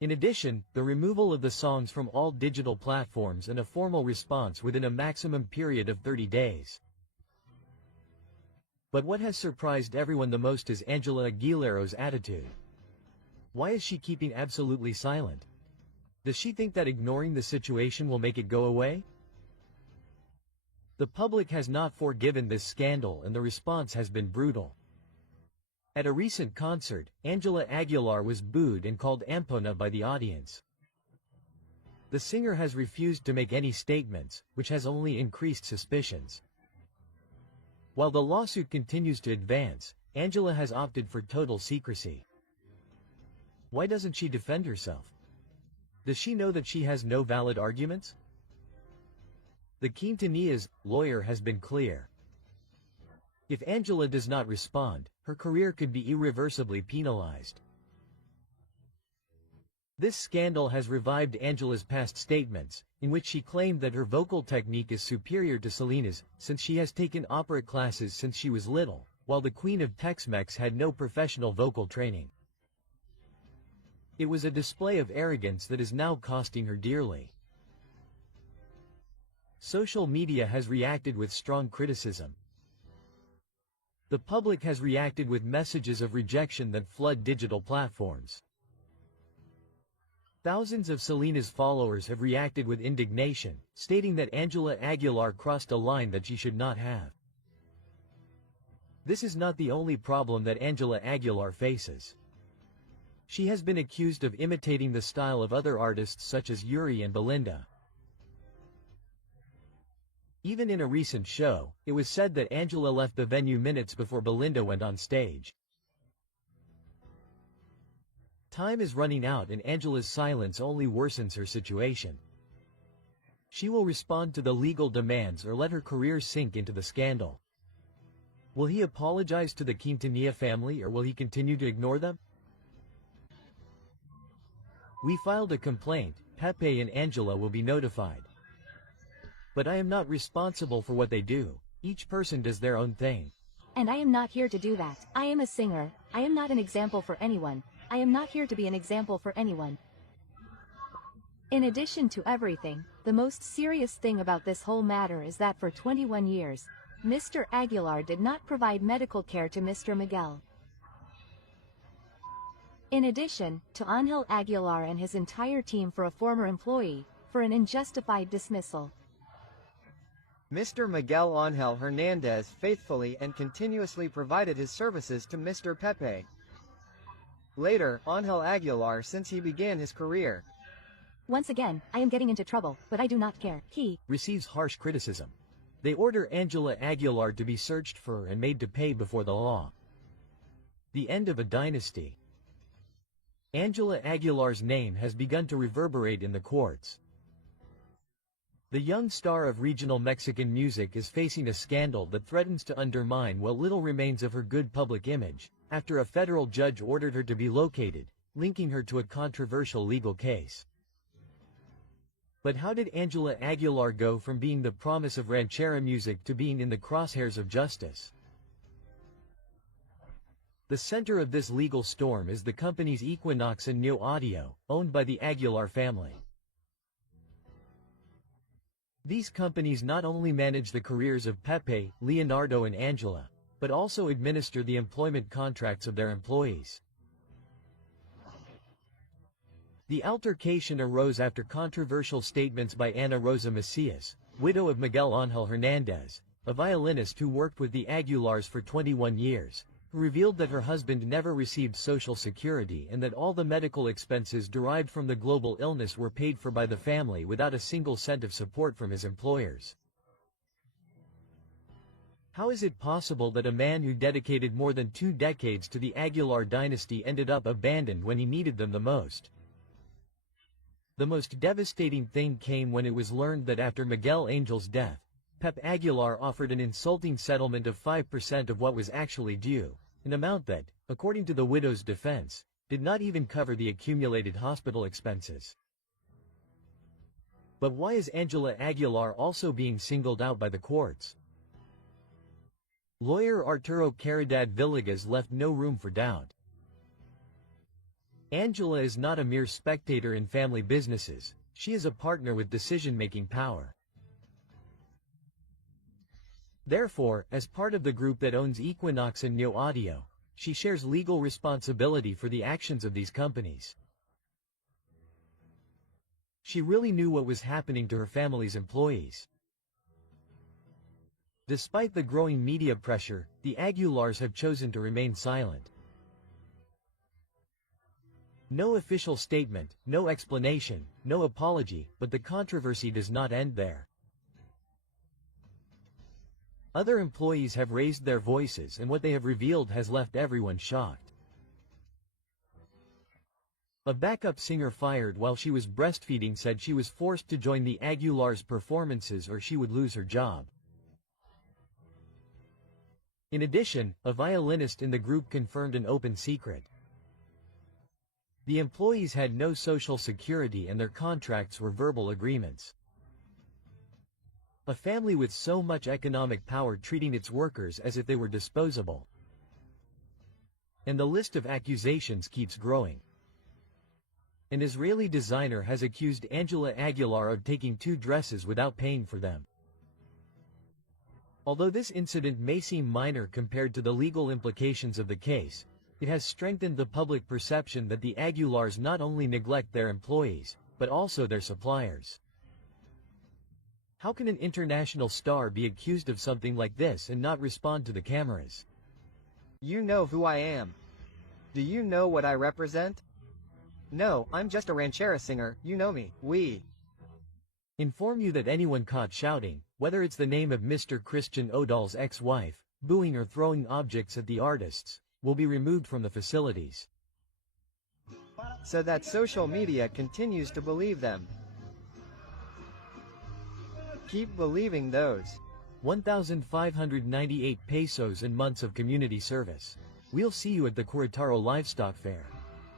In addition, the removal of the songs from all digital platforms and a formal response within a maximum period of 30 days. But what has surprised everyone the most is Angela Aguilar's attitude. Why is she keeping absolutely silent? Does she think that ignoring the situation will make it go away? The public has not forgiven this scandal and the response has been brutal. At a recent concert, Angela Aguilar was booed and called ampona by the audience. The singer has refused to make any statements, which has only increased suspicions. While the lawsuit continues to advance, Angela has opted for total secrecy. Why doesn't she defend herself? Does she know that she has no valid arguments? The quintanillas lawyer has been clear. If Angela does not respond, her career could be irreversibly penalized. This scandal has revived Angela's past statements, in which she claimed that her vocal technique is superior to Selena's, since she has taken opera classes since she was little, while the Queen of Tex-Mex had no professional vocal training. It was a display of arrogance that is now costing her dearly. Social media has reacted with strong criticism. The public has reacted with messages of rejection that flood digital platforms. Thousands of Selena's followers have reacted with indignation, stating that Angela Aguilar crossed a line that she should not have. This is not the only problem that Angela Aguilar faces. She has been accused of imitating the style of other artists such as Yuri and Belinda. Even in a recent show, it was said that Angela left the venue minutes before Belinda went on stage. Time is running out and Angela's silence only worsens her situation. She will respond to the legal demands or let her career sink into the scandal. Will he apologize to the Quintanilla family or will he continue to ignore them? We filed a complaint, Pepe and Angela will be notified. But I am not responsible for what they do. Each person does their own thing. And I am not here to do that. I am a singer. I am not an example for anyone. I am not here to be an example for anyone. In addition to everything, the most serious thing about this whole matter is that for 21 years, Mr. Aguilar did not provide medical care to Mr. Miguel. In addition, to Ángel Aguilar and his entire team for a former employee, for an unjustified dismissal. Mr. Miguel Ángel Hernández faithfully and continuously provided his services to Mr. Pepe. Later, Ángel Aguilar since he began his career. Once again, I am getting into trouble, but I do not care. He receives harsh criticism. They order Angela Aguilar to be searched for and made to pay before the law. The end of a dynasty. Angela Aguilar's name has begun to reverberate in the courts. The young star of regional Mexican music is facing a scandal that threatens to undermine what little remains of her good public image, after a federal judge ordered her to be located, linking her to a controversial legal case. But how did Angela Aguilar go from being the promise of ranchera music to being in the crosshairs of justice? The center of this legal storm is the companies Equinox and Neo Audio, owned by the Aguilar family. These companies not only manage the careers of Pepe, Leonardo and Angela, but also administer the employment contracts of their employees. The altercation arose after controversial statements by Ana Rosa Macias, widow of Miguel Ángel Hernández, a violinist who worked with the Aguilars for 21 years, who revealed that her husband never received Social Security and that all the medical expenses derived from the global illness were paid for by the family without a single cent of support from his employers. How is it possible that a man who dedicated more than 2 decades to the Aguilar dynasty ended up abandoned when he needed them the most? The most devastating thing came when it was learned that after Miguel Angel's death, Pep Aguilar offered an insulting settlement of 5% of what was actually due, an amount that, according to the widow's defense, did not even cover the accumulated hospital expenses. But why is Angela Aguilar also being singled out by the courts? Lawyer Arturo Caridad Villegas left no room for doubt. Angela is not a mere spectator in family businesses, she is a partner with decision-making power. Therefore, as part of the group that owns Equinox and Neo Audio, she shares legal responsibility for the actions of these companies. She really knew what was happening to her family's employees. Despite the growing media pressure, the Aguilars have chosen to remain silent. No official statement, no explanation, no apology, but the controversy does not end there. Other employees have raised their voices and what they have revealed has left everyone shocked. A backup singer fired while she was breastfeeding said she was forced to join the Aguilar's performances or she would lose her job. In addition, a violinist in the group confirmed an open secret. The employees had no social security and their contracts were verbal agreements. A family with so much economic power treating its workers as if they were disposable. And the list of accusations keeps growing. An Israeli designer has accused Angela Aguilar of taking 2 dresses without paying for them. Although this incident may seem minor compared to the legal implications of the case, it has strengthened the public perception that the Aguilars not only neglect their employees, but also their suppliers. How can an international star be accused of something like this and not respond to the cameras? You know who I am. Do you know what I represent? No, I'm just a ranchera singer, you know me, we. Inform you that anyone caught shouting, whether it's the name of Mr. Christian Odal's ex-wife, booing or throwing objects at the artists, will be removed from the facilities. So that social media continues to believe them. Keep believing those. 1,598 pesos and months of community service. We'll see you at the Querétaro Livestock Fair.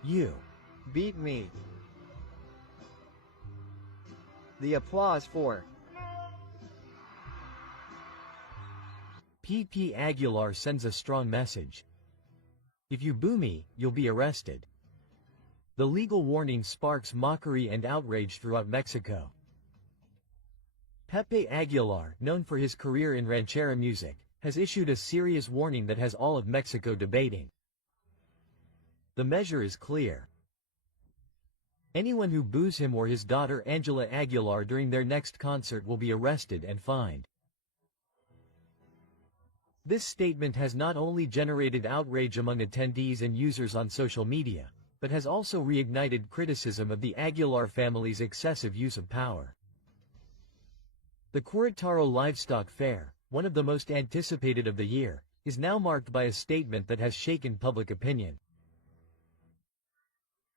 You beat me. The applause for P.P. Aguilar sends a strong message. If you boo me, you'll be arrested. The legal warning sparks mockery and outrage throughout Mexico. Pepe Aguilar, known for his career in ranchera music, has issued a serious warning that has all of Mexico debating. The measure is clear. Anyone who boos him or his daughter Angela Aguilar during their next concert will be arrested and fined. This statement has not only generated outrage among attendees and users on social media, but has also reignited criticism of the Aguilar family's excessive use of power. The Querétaro Livestock Fair, one of the most anticipated of the year, is now marked by a statement that has shaken public opinion.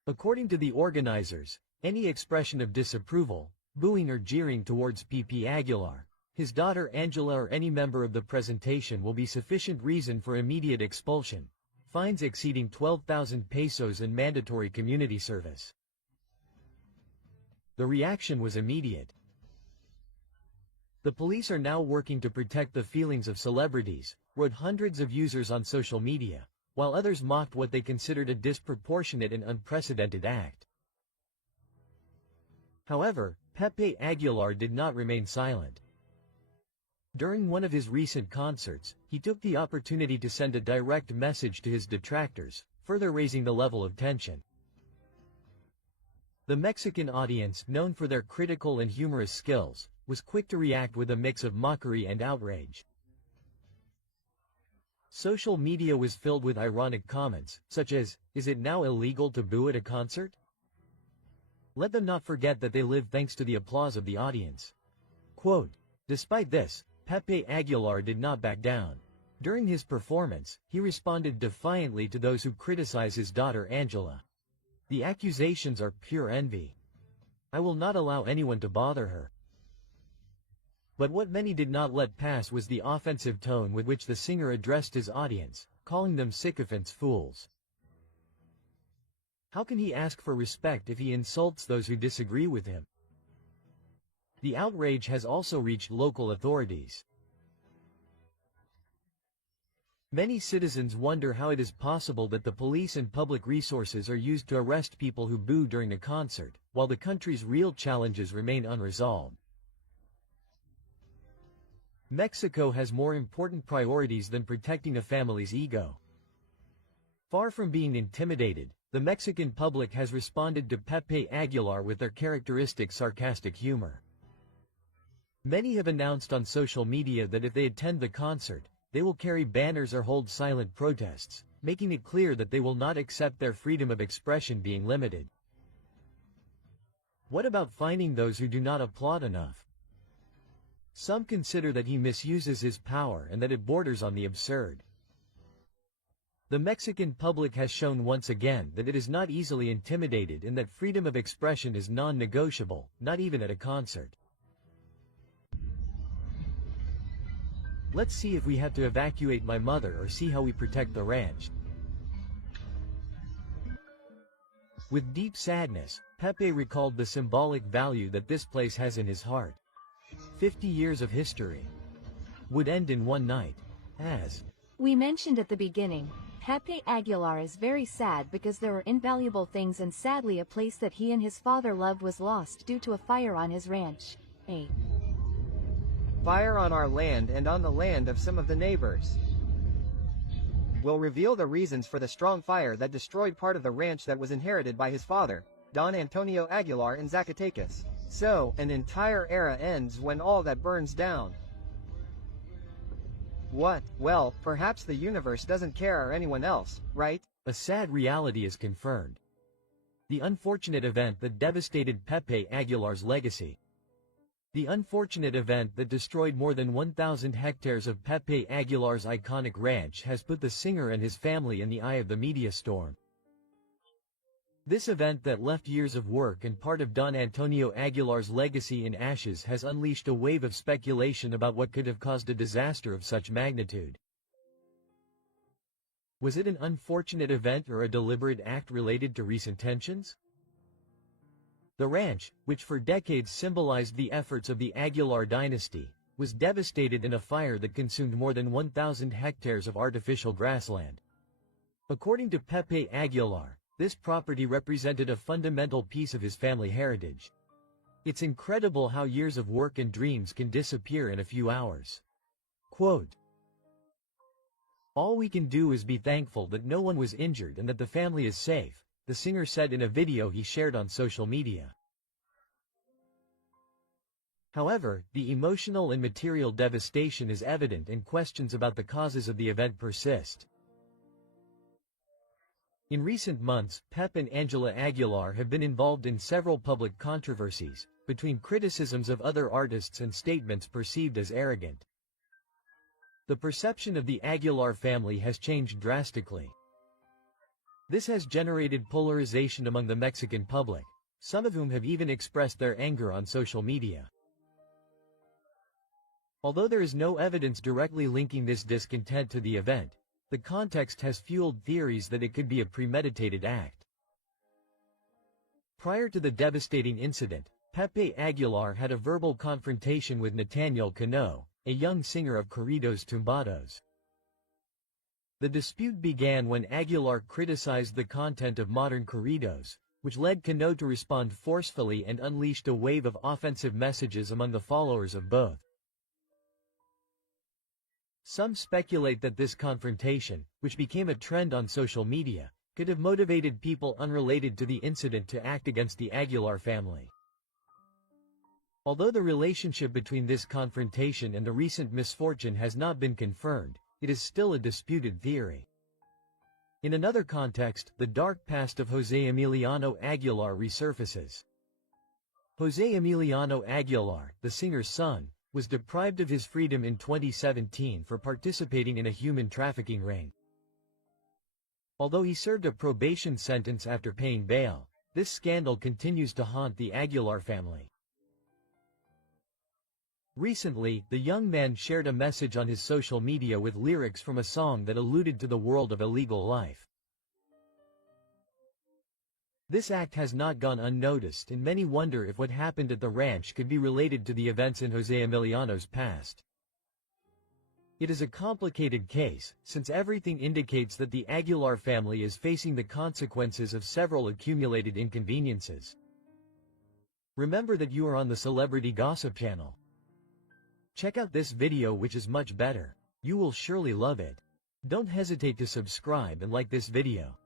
According to the organizers, any expression of disapproval, booing or jeering towards P.P. Aguilar, his daughter Angela or any member of the presentation will be sufficient reason for immediate expulsion, fines exceeding 12,000 pesos and mandatory community service. The reaction was immediate. The police are now working to protect the feelings of celebrities, wrote hundreds of users on social media, while others mocked what they considered a disproportionate and unprecedented act. However, Pepe Aguilar did not remain silent. During one of his recent concerts, he took the opportunity to send a direct message to his detractors, further raising the level of tension. The Mexican audience, known for their critical and humorous skills, was quick to react with a mix of mockery and outrage. Social media was filled with ironic comments, such as, "Is it now illegal to boo at a concert? Let them not forget that they live thanks to the applause of the audience." Quote, "Despite this, Pepe Aguilar did not back down. During his performance, he responded defiantly to those who criticize his daughter Angela. The accusations are pure envy. I will not allow anyone to bother her." But what many did not let pass was the offensive tone with which the singer addressed his audience, calling them sycophants, fools. How can he ask for respect if he insults those who disagree with him? The outrage has also reached local authorities. Many citizens wonder how it is possible that the police and public resources are used to arrest people who boo during a concert, while the country's real challenges remain unresolved. Mexico has more important priorities than protecting a family's ego. Far from being intimidated, the Mexican public has responded to Pepe Aguilar with their characteristic sarcastic humor. Many have announced on social media that if they attend the concert, they will carry banners or hold silent protests, making it clear that they will not accept their freedom of expression being limited. What about fining those who do not applaud enough? Some consider that he misuses his power and that it borders on the absurd. The Mexican public has shown once again that it is not easily intimidated and that freedom of expression is non-negotiable, not even at a concert. Let's see if we have to evacuate my mother or see how we protect the ranch. With deep sadness, Pepe recalled the symbolic value that this place has in his heart. 50 years of history would end in one night. As we mentioned at the beginning, Pepe Aguilar is very sad because there were invaluable things and sadly a place that he and his father loved was lost due to a fire on his ranch. A fire on our land and on the land of some of the neighbors. We'll reveal the reasons for the strong fire that destroyed part of the ranch that was inherited by his father, Don Antonio Aguilar in Zacatecas. So, an entire era ends when all that burns down. What? Well, perhaps the universe doesn't care or anyone else, right? A sad reality is confirmed. The unfortunate event that devastated Pepe Aguilar's legacy. The unfortunate event that destroyed more than 1,000 hectares of Pepe Aguilar's iconic ranch has put the singer and his family in the eye of the media storm. This event that left years of work and part of Don Antonio Aguilar's legacy in ashes has unleashed a wave of speculation about what could have caused a disaster of such magnitude. Was it an unfortunate event or a deliberate act related to recent tensions? The ranch, which for decades symbolized the efforts of the Aguilar dynasty, was devastated in a fire that consumed more than 1,000 hectares of artificial grassland. According to Pepe Aguilar, this property represented a fundamental piece of his family heritage. It's incredible how years of work and dreams can disappear in a few hours. Quote, "All we can do is be thankful that no one was injured and that the family is safe," the singer said in a video he shared on social media. However, the emotional and material devastation is evident and questions about the causes of the event persist. In recent months, Pep and Angela Aguilar have been involved in several public controversies, between criticisms of other artists and statements perceived as arrogant. The perception of the Aguilar family has changed drastically. This has generated polarization among the Mexican public, some of whom have even expressed their anger on social media. Although there is no evidence directly linking this discontent to the event, the context has fueled theories that it could be a premeditated act. Prior to the devastating incident, Pepe Aguilar had a verbal confrontation with Nathaniel Cano, a young singer of corridos tumbados. The dispute began when Aguilar criticized the content of modern corridos, which led Quedó to respond forcefully and unleashed a wave of offensive messages among the followers of both. Some speculate that this confrontation, which became a trend on social media, could have motivated people unrelated to the incident to act against the Aguilar family. Although the relationship between this confrontation and the recent misfortune has not been confirmed, it is still a disputed theory. In another context, the dark past of José Emiliano Aguilar resurfaces. José Emiliano Aguilar, the singer's son, was deprived of his freedom in 2017 for participating in a human trafficking ring. Although he served a probation sentence after paying bail, this scandal continues to haunt the Aguilar family. Recently, the young man shared a message on his social media with lyrics from a song that alluded to the world of illegal life. This act has not gone unnoticed, and many wonder if what happened at the ranch could be related to the events in José Emiliano's past. It is a complicated case, since everything indicates that the Aguilar family is facing the consequences of several accumulated inconveniences. Remember that you are on the Celebrity Gossip channel. Check out this video, which is much better. You will surely love it. Don't hesitate to subscribe and like this video.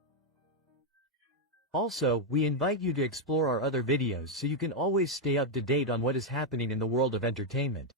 Also, we invite you to explore our other videos so you can always stay up to date on what is happening in the world of entertainment.